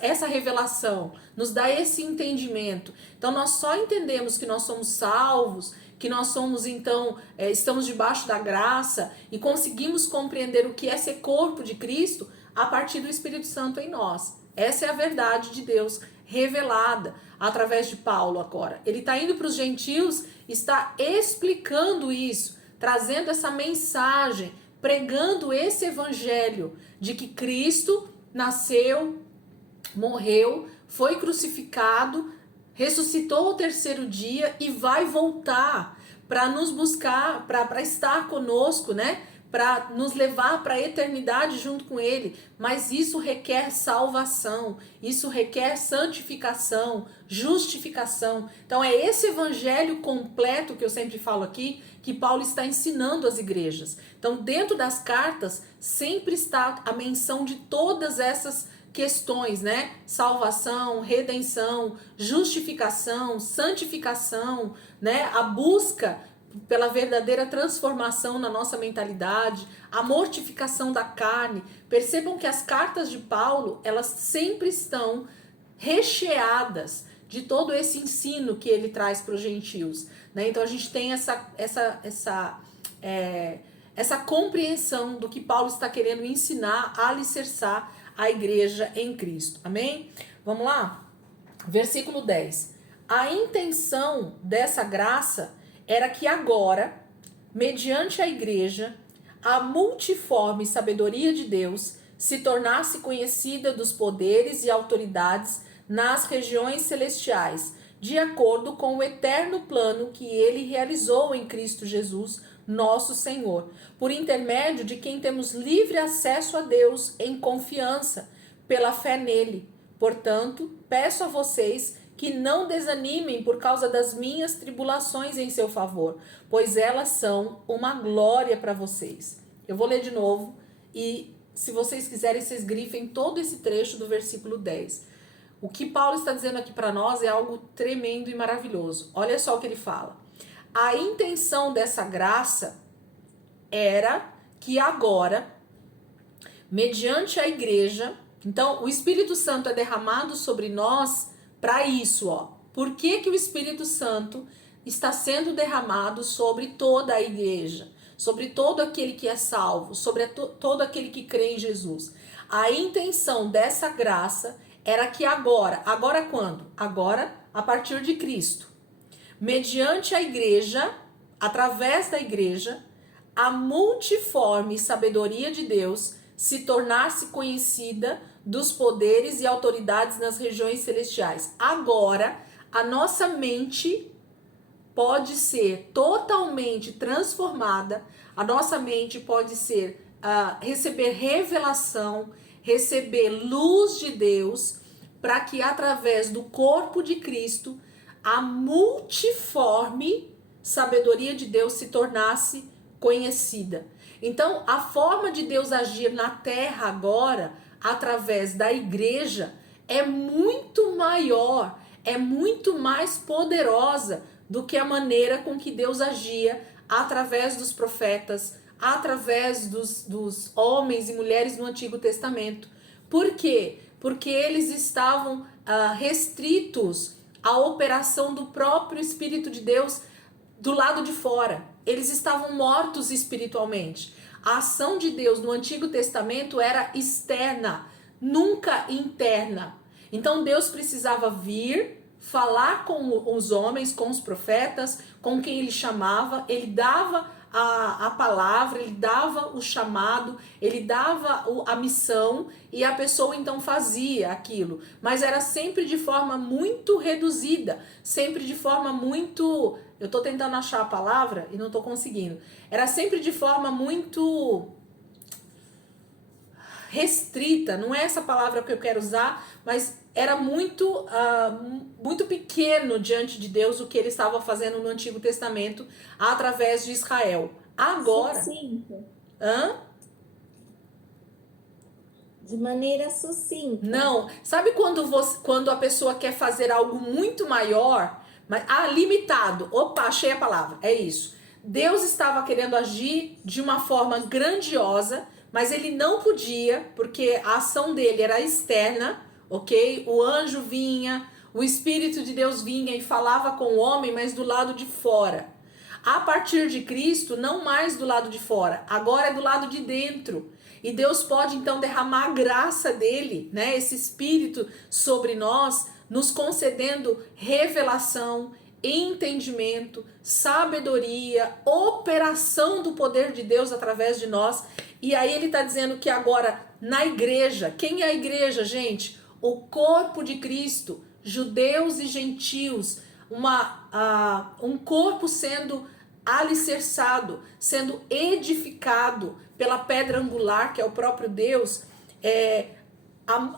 essa revelação, nos dá esse entendimento. Então nós só entendemos que nós somos salvos, que nós somos então, estamos debaixo da graça e conseguimos compreender o que é ser corpo de Cristo a partir do Espírito Santo em nós. Essa é a verdade de Deus revelada através de Paulo agora. Ele está indo para os gentios, está explicando isso, trazendo essa mensagem, pregando esse evangelho de que Cristo nasceu, morreu, foi crucificado, ressuscitou ao terceiro dia e vai voltar para nos buscar, para estar conosco, né? Para nos levar para a eternidade junto com ele. Mas isso requer salvação, isso requer santificação, justificação. Então é esse evangelho completo que eu sempre falo aqui, que Paulo está ensinando às igrejas. Então dentro das cartas sempre está a menção de todas essas questões, né? Salvação, redenção, justificação, santificação, né? A busca pela verdadeira transformação na nossa mentalidade, a mortificação da carne. Percebam que as cartas de Paulo, elas sempre estão recheadas de todo esse ensino que ele traz para os gentios, né? Então a gente tem essa compreensão do que Paulo está querendo ensinar, alicerçar a igreja em Cristo. Amém? Vamos lá? Versículo 10. A intenção dessa graça era que agora, mediante a igreja, a multiforme sabedoria de Deus se tornasse conhecida dos poderes e autoridades nas regiões celestiais, de acordo com o eterno plano que ele realizou em Cristo Jesus, nosso Senhor, por intermédio de quem temos livre acesso a Deus em confiança, pela fé nele. Portanto, peço a vocês que não desanimem por causa das minhas tribulações em seu favor, pois elas são uma glória para vocês. Eu vou ler de novo e, se vocês quiserem, vocês grifem todo esse trecho do versículo 10. O que Paulo está dizendo aqui para nós é algo tremendo e maravilhoso. Olha só o que ele fala. A intenção dessa graça era que agora, mediante a igreja, então o Espírito Santo é derramado sobre nós para isso, ó. Por que que o Espírito Santo está sendo derramado sobre toda a igreja, sobre todo aquele que é salvo, sobre todo aquele que crê em Jesus? A intenção dessa graça era que agora quando? Agora, a partir de Cristo, mediante a igreja, através da igreja, a multiforme sabedoria de Deus se tornasse conhecida dos poderes e autoridades nas regiões celestiais. Agora, a nossa mente pode ser totalmente transformada, a nossa mente pode ser receber revelação, receber luz de Deus, para que através do corpo de Cristo, a multiforme sabedoria de Deus se tornasse conhecida. Então, a forma de Deus agir na terra agora, através da igreja, é muito maior, é muito mais poderosa do que a maneira com que Deus agia através dos profetas, através dos homens e mulheres no Antigo Testamento. Por quê? Porque eles estavam restritos à operação do próprio Espírito de Deus do lado de fora. Eles estavam mortos espiritualmente. A ação de Deus no Antigo Testamento era externa, nunca interna. Então Deus precisava vir, falar com os homens, com os profetas, com quem ele chamava, ele dava a palavra, ele dava o chamado, ele dava a missão e a pessoa então fazia aquilo. Mas era sempre de forma muito reduzida, sempre de forma muito... Eu tô tentando achar a palavra e não tô conseguindo. Era sempre de forma muito restrita, não é essa palavra que eu quero usar, mas era muito pequeno diante de Deus o que ele estava fazendo no Antigo Testamento através de Israel. Agora, Sucinta. hã? De maneira sucinta. Não, sabe quando a pessoa quer fazer algo muito maior, mas limitado. Opa, achei a palavra. É isso. Deus estava querendo agir de uma forma grandiosa, mas ele não podia, porque a ação dele era externa, ok? O anjo vinha, o Espírito de Deus vinha e falava com o homem, mas do lado de fora. A partir de Cristo, não mais do lado de fora, agora é do lado de dentro. E Deus pode então derramar a graça dele, né? Esse Espírito sobre nós, nos concedendo revelação, entendimento, sabedoria, operação do poder de Deus através de nós. E aí ele está dizendo que agora na igreja, quem é a igreja, gente? O corpo de Cristo, judeus e gentios, um corpo sendo alicerçado, sendo edificado pela pedra angular, que é o próprio Deus,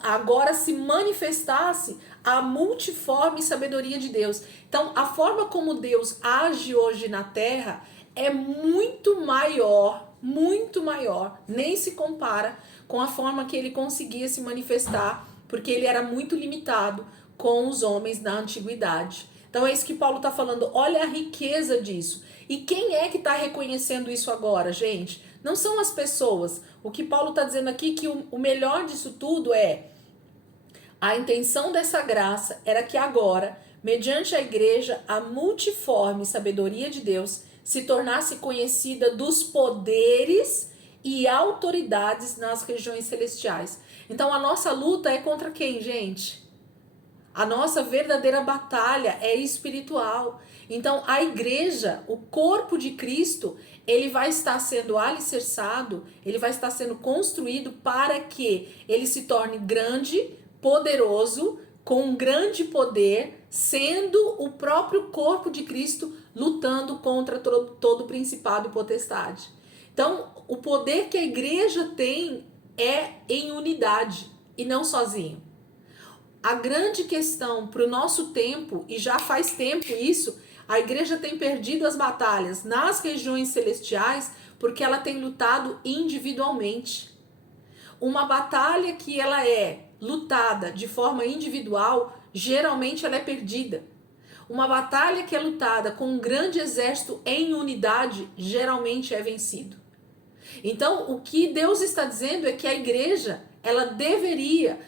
agora se manifestasse a multiforme sabedoria de Deus. Então, a forma como Deus age hoje na terra é muito maior, nem se compara com a forma que ele conseguia se manifestar, porque ele era muito limitado com os homens na antiguidade. Então é isso que Paulo está falando, olha a riqueza disso. E quem é que está reconhecendo isso agora, gente? Não são as pessoas. O que Paulo está dizendo aqui, que o melhor disso tudo a intenção dessa graça era que agora, mediante a igreja, a multiforme sabedoria de Deus se tornasse conhecida dos poderes e autoridades nas regiões celestiais. Então a nossa luta é contra quem, gente? A nossa verdadeira batalha é espiritual. Então a igreja, o corpo de Cristo, ele vai estar sendo alicerçado, ele vai estar sendo construído para que ele se torne grande, poderoso, com um grande poder, sendo o próprio corpo de Cristo lutando contra todo principado e potestade. Então, o poder que a igreja tem é em unidade e não sozinho. A grande questão para o nosso tempo, e já faz tempo isso, a igreja tem perdido as batalhas nas regiões celestiais porque ela tem lutado individualmente. Uma batalha que ela é lutada de forma individual, geralmente ela é perdida. Uma batalha que é lutada com um grande exército em unidade, geralmente é vencido. Então, o que Deus está dizendo é que a igreja, ela deveria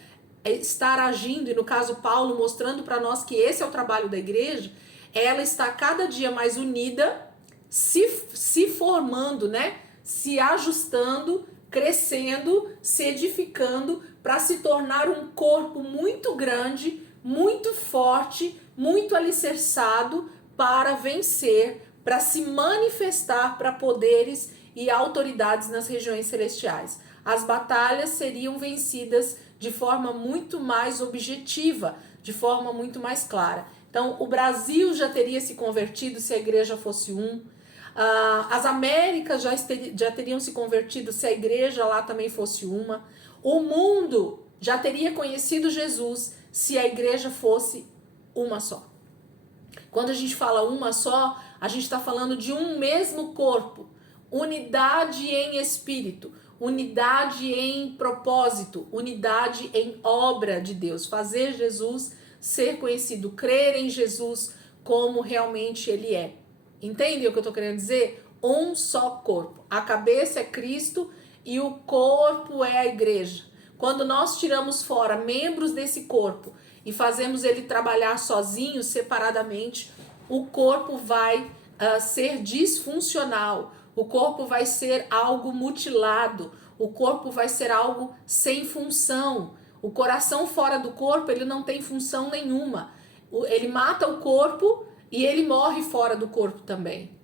estar agindo, e no caso Paulo mostrando para nós que esse é o trabalho da igreja, ela está cada dia mais unida, se formando, né? Se ajustando, crescendo, se edificando para se tornar um corpo muito grande, muito forte, muito alicerçado para vencer, para se manifestar para poderes e autoridades nas regiões celestiais. As batalhas seriam vencidas de forma muito mais objetiva, de forma muito mais clara. Então, o Brasil já teria se convertido se a igreja fosse as Américas já teriam se convertido se a igreja lá também fosse uma. O mundo já teria conhecido Jesus se a igreja fosse uma só. Quando a gente fala uma só, a gente está falando de um mesmo corpo, unidade em espírito, unidade em propósito, unidade em obra de Deus, fazer Jesus ser conhecido, crer em Jesus como realmente ele é. Entende o que eu estou querendo dizer? Um só corpo. A cabeça é Cristo e o corpo é a igreja. Quando nós tiramos fora membros desse corpo e fazemos ele trabalhar sozinho, separadamente, o corpo vai ser disfuncional, o corpo vai ser algo mutilado, o corpo vai ser algo sem função. O coração fora do corpo, ele não tem função nenhuma. Ele mata o corpo e ele morre fora do corpo também.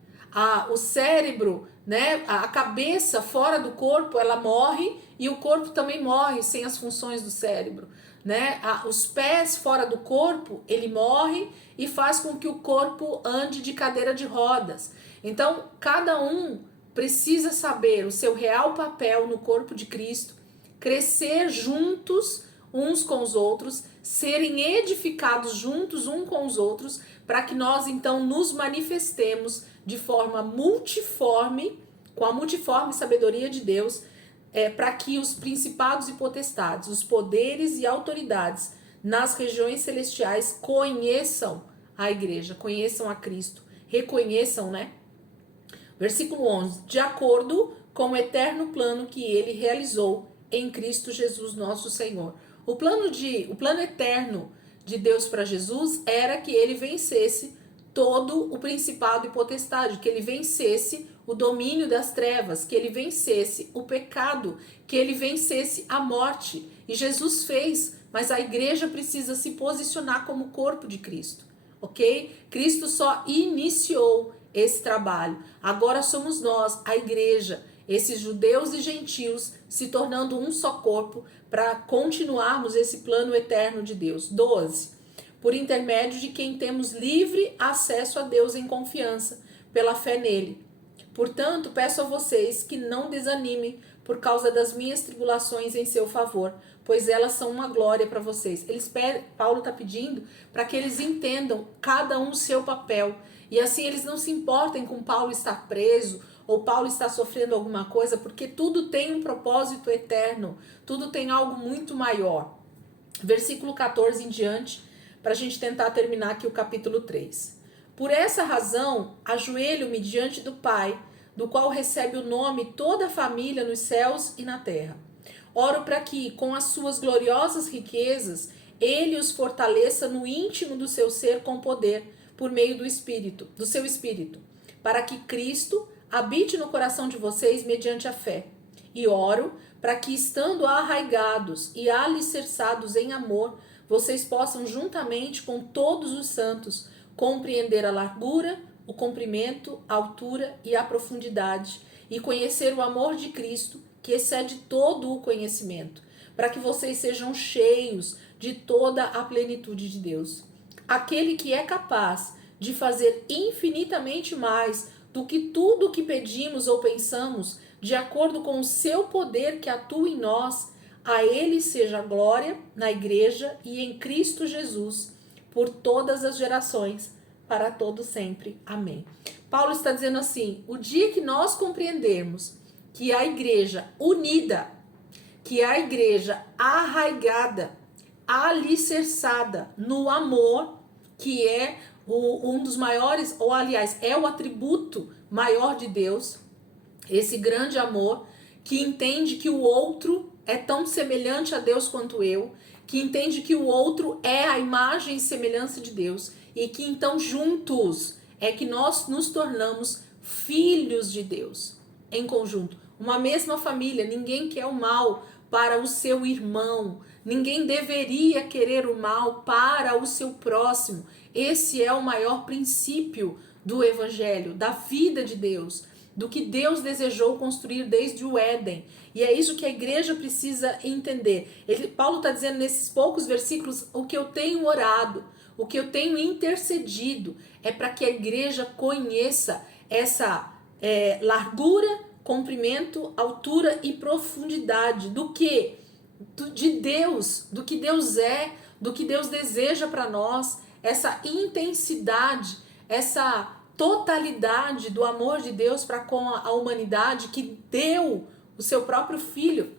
O cérebro, né, a cabeça fora do corpo, ela morre e o corpo também morre sem as funções do cérebro, né? Os pés fora do corpo, ele morre e faz com que o corpo ande de cadeira de rodas. Então, cada um precisa saber o seu real papel no corpo de Cristo, crescer juntos uns com os outros, serem edificados juntos uns com os outros, para que nós então nos manifestemos de forma multiforme com a multiforme sabedoria de Deus, para que os principados e potestades, os poderes e autoridades nas regiões celestiais conheçam a igreja, conheçam a Cristo, reconheçam, né? Versículo 11, de acordo com o eterno plano que ele realizou em Cristo Jesus nosso Senhor. O plano eterno de Deus para Jesus era que ele vencesse todo o principado e potestade, que ele vencesse o domínio das trevas, que ele vencesse o pecado, que ele vencesse a morte. E Jesus fez, mas a igreja precisa se posicionar como corpo de Cristo, ok? Cristo só iniciou esse trabalho. Agora somos nós, a igreja, esses judeus e gentios, se tornando um só corpo para continuarmos esse plano eterno de Deus. 12. Por intermédio de quem temos livre acesso a Deus em confiança, pela fé nele. Portanto, peço a vocês que não desanimem por causa das minhas tribulações em seu favor, pois elas são uma glória para vocês. Paulo está pedindo para que eles entendam cada um o seu papel, e assim eles não se importem com Paulo estar preso, ou Paulo está sofrendo alguma coisa, porque tudo tem um propósito eterno, tudo tem algo muito maior. Versículo 14 em diante, para a gente tentar terminar aqui o capítulo 3. Por essa razão, ajoelho-me diante do Pai, do qual recebe o nome toda a família nos céus e na terra. Oro para que, com as suas gloriosas riquezas, ele os fortaleça no íntimo do seu ser com poder, por meio do seu Espírito, para que Cristo habite no coração de vocês mediante a fé. E oro para que, estando arraigados e alicerçados em amor, vocês possam, juntamente com todos os santos, compreender a largura, o comprimento, a altura e a profundidade, e conhecer o amor de Cristo, que excede todo o conhecimento, para que vocês sejam cheios de toda a plenitude de Deus. Aquele que é capaz de fazer infinitamente mais do que tudo o que pedimos ou pensamos, de acordo com o seu poder que atua em nós, a ele seja a glória na igreja e em Cristo Jesus, por todas as gerações, para todo sempre. Amém. Paulo está dizendo assim, o dia que nós compreendermos que a igreja unida, que a igreja arraigada, alicerçada no amor, que é um dos maiores, ou aliás, é o atributo maior de Deus, esse grande amor, que entende que o outro é tão semelhante a Deus quanto eu, que entende que o outro é a imagem e semelhança de Deus, e que então juntos é que nós nos tornamos filhos de Deus, em conjunto. Uma mesma família, ninguém quer o mal para o seu irmão, ninguém deveria querer o mal para o seu próximo. Esse é o maior princípio do Evangelho, da vida de Deus, do que Deus desejou construir desde o Éden. E é isso que a igreja precisa entender. Paulo está dizendo nesses poucos versículos, o que eu tenho orado, o que eu tenho intercedido, é para que a igreja conheça essa largura, comprimento, altura e profundidade do que? De Deus, do que Deus é, do que Deus deseja para nós, essa intensidade, essa totalidade do amor de Deus para com a humanidade, que deu o seu próprio filho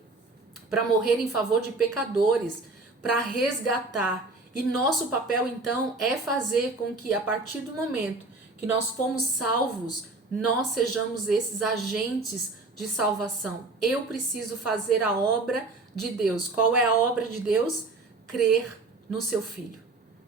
para morrer em favor de pecadores, para resgatar. E nosso papel então é fazer com que, a partir do momento que nós fomos salvos, nós sejamos esses agentes de salvação. Eu preciso fazer a obra de Deus. Qual é a obra de Deus? Crer no seu Filho,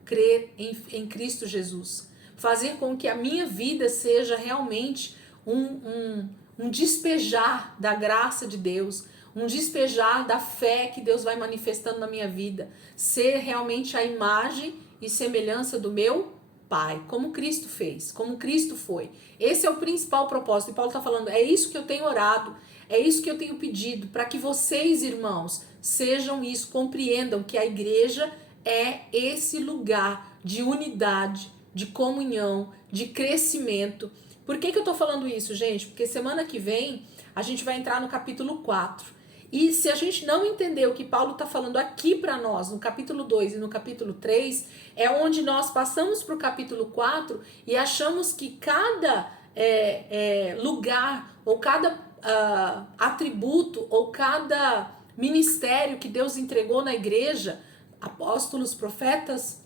crer em Cristo Jesus. Fazer com que a minha vida seja realmente um despejar da graça de Deus, um despejar da fé que Deus vai manifestando na minha vida. Ser realmente a imagem e semelhança do meu Pai, como Cristo fez, como Cristo foi. Esse é o principal propósito. E Paulo está falando, é isso que eu tenho orado, é isso que eu tenho pedido, para que vocês, irmãos, sejam isso, compreendam que a igreja é esse lugar de unidade, de comunhão, de crescimento. Por que eu tô falando isso, gente? Porque semana que vem a gente vai entrar no capítulo 4. E se a gente não entender o que Paulo está falando aqui para nós, no capítulo 2 e no capítulo 3, é onde nós passamos para o capítulo 4 e achamos que cada lugar, ou cada atributo, ou cada ministério que Deus entregou na igreja, apóstolos, profetas,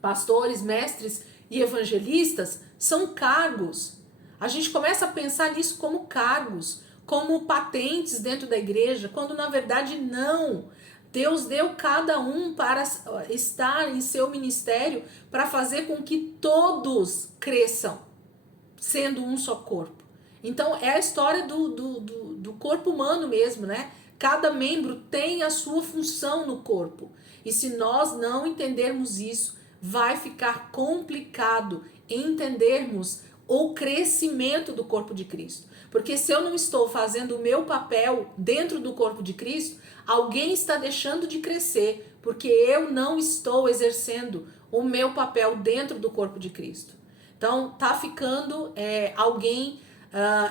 pastores, mestres e evangelistas, são cargos. A gente começa a pensar nisso como cargos, como patentes dentro da igreja, quando na verdade não. Deus deu cada um para estar em seu ministério, para fazer com que todos cresçam, sendo um só corpo. Então é a história do corpo humano mesmo, né? Cada membro tem a sua função no corpo. E se nós não entendermos isso, vai ficar complicado entendermos o crescimento do corpo de Cristo. Porque se eu não estou fazendo o meu papel dentro do corpo de Cristo, alguém está deixando de crescer, porque eu não estou exercendo o meu papel dentro do corpo de Cristo. Então, tá ficando alguém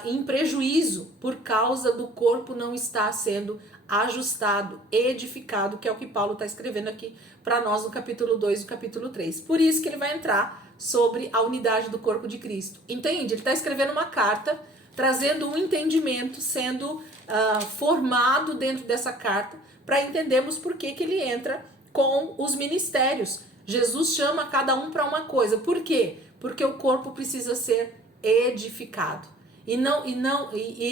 em prejuízo por causa do corpo não estar sendo ajustado, edificado, que é o que Paulo está escrevendo aqui para nós no capítulo 2 e no capítulo 3. Por isso que ele vai entrar sobre a unidade do corpo de Cristo. Entende? Ele está escrevendo uma carta, trazendo um entendimento, sendo formado dentro dessa carta, para entendermos por que ele entra com os ministérios. Jesus chama cada um para uma coisa. Por quê? Porque o corpo precisa ser edificado. E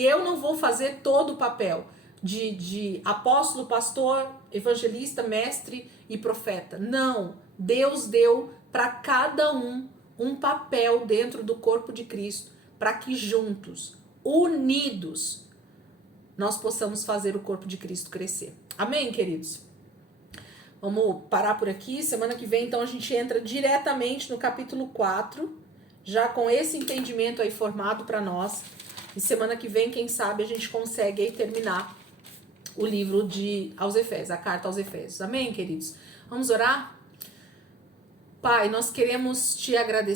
eu não vou fazer todo o papel de apóstolo, pastor, evangelista, mestre e profeta. Não. Deus deu para cada um papel dentro do corpo de Cristo, para que juntos, unidos, nós possamos fazer o corpo de Cristo crescer. Amém, queridos? Vamos parar por aqui. Semana que vem, então, a gente entra diretamente no capítulo 4, já com esse entendimento aí formado para nós. E semana que vem, quem sabe, a gente consegue aí terminar o livro aos Efésios, a carta aos Efésios. Amém, queridos? Vamos orar? Pai, nós queremos te agradecer